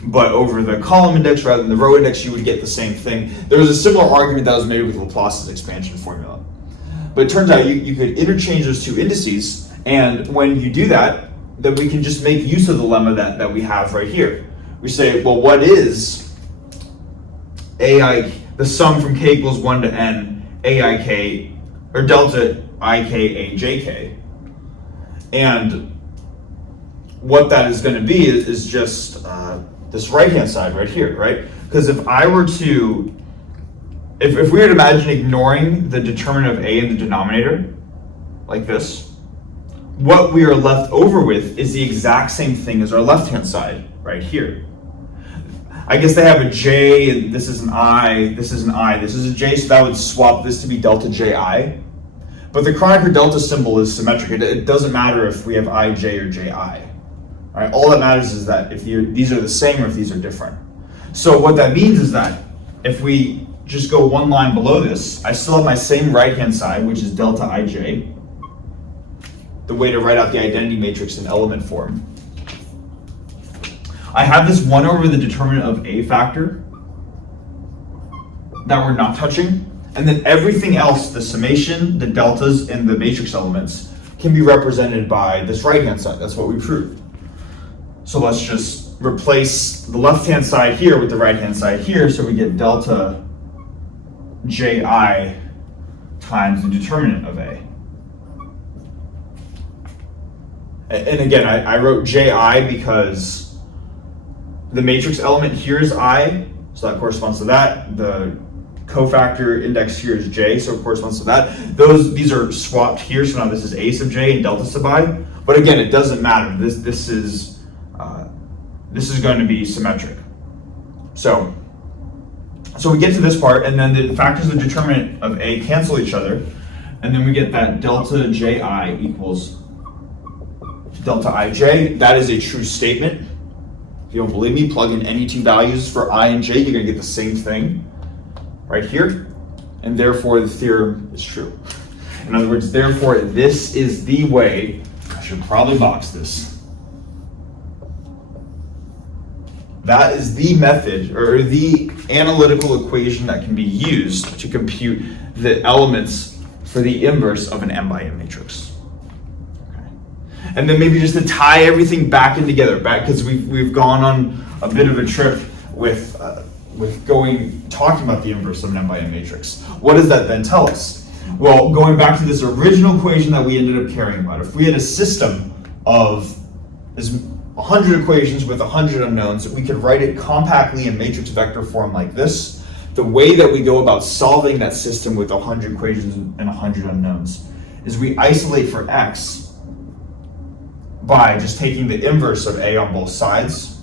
but over the column index rather than the row index, you would get the same thing. There was a similar argument that was made with Laplace's expansion formula. But it turns out you could interchange those two indices, and when you do that, then we can just make use of the lemma that we have right here. We say, well, what is AI, the sum from k equals 1 to n, aik, or delta ik a jk? And what that is going to be is just this right-hand side right here, right? Because if I were to, if we were to imagine ignoring the determinant of a in the denominator, like this, what we are left over with is the exact same thing as our left-hand side right here. I guess they have a j, and this is an I, this is an I, this is a j, so that would swap this to be delta ji. But the Kronecker delta symbol is symmetric. It doesn't matter if we have ij or ji. All right, all that matters is that if these are the same or if these are different. So what that means is that if we just go one line below this, I still have my same right-hand side, which is delta ij, the way to write out the identity matrix in element form. I have this 1 over the determinant of a factor that we're not touching, and then everything else, the summation, the deltas, and the matrix elements, can be represented by this right-hand side. That's what we proved. So let's just replace the left-hand side here with the right-hand side here, so we get delta ji times the determinant of a. And again, I wrote ji because the matrix element here is I, so that corresponds to that. The cofactor index here is j, so it corresponds to that. These are swapped here, so now this is a sub j and delta sub I. But again, it doesn't matter. This is going to be symmetric. So we get to this part, and then the factors of the determinant of a cancel each other, and then we get that delta ji equals delta ij. That is a true statement. If you don't believe me, plug in any two values for I and j, you're going to get the same thing right here, and therefore the theorem is true. In other words, therefore this is the way, I should probably box this. That is the method or the analytical equation that can be used to compute the elements for the inverse of an m by m matrix. And then maybe just to tie everything back in together, because we've gone on a bit of a trip with talking about the inverse of an m by m matrix. What does that then tell us? Well, going back to this original equation that we ended up caring about, if we had a system of 100 equations with 100 unknowns, we could write it compactly in matrix vector form like this. The way that we go about solving that system with 100 equations and 100 unknowns is we isolate for x by just taking the inverse of a on both sides.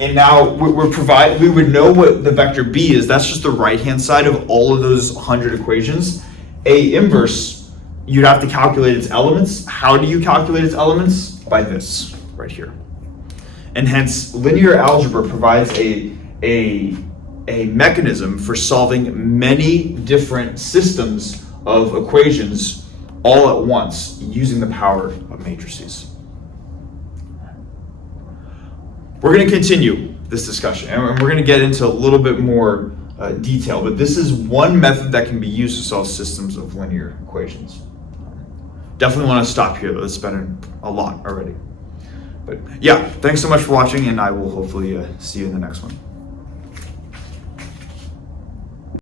And now we would know what the vector b is. That's just the right-hand side of all of those 100 equations. A inverse, you'd have to calculate its elements. How do you calculate its elements? By this right here. And hence, linear algebra provides a mechanism for solving many different systems of equations all at once using the power of matrices. We're going to continue this discussion, and we're going to get into a little bit more detail, but this is one method that can be used to solve systems of linear equations. Definitely want to stop here, though. It's been a lot already. But yeah, thanks so much for watching, and I will hopefully see you in the next one.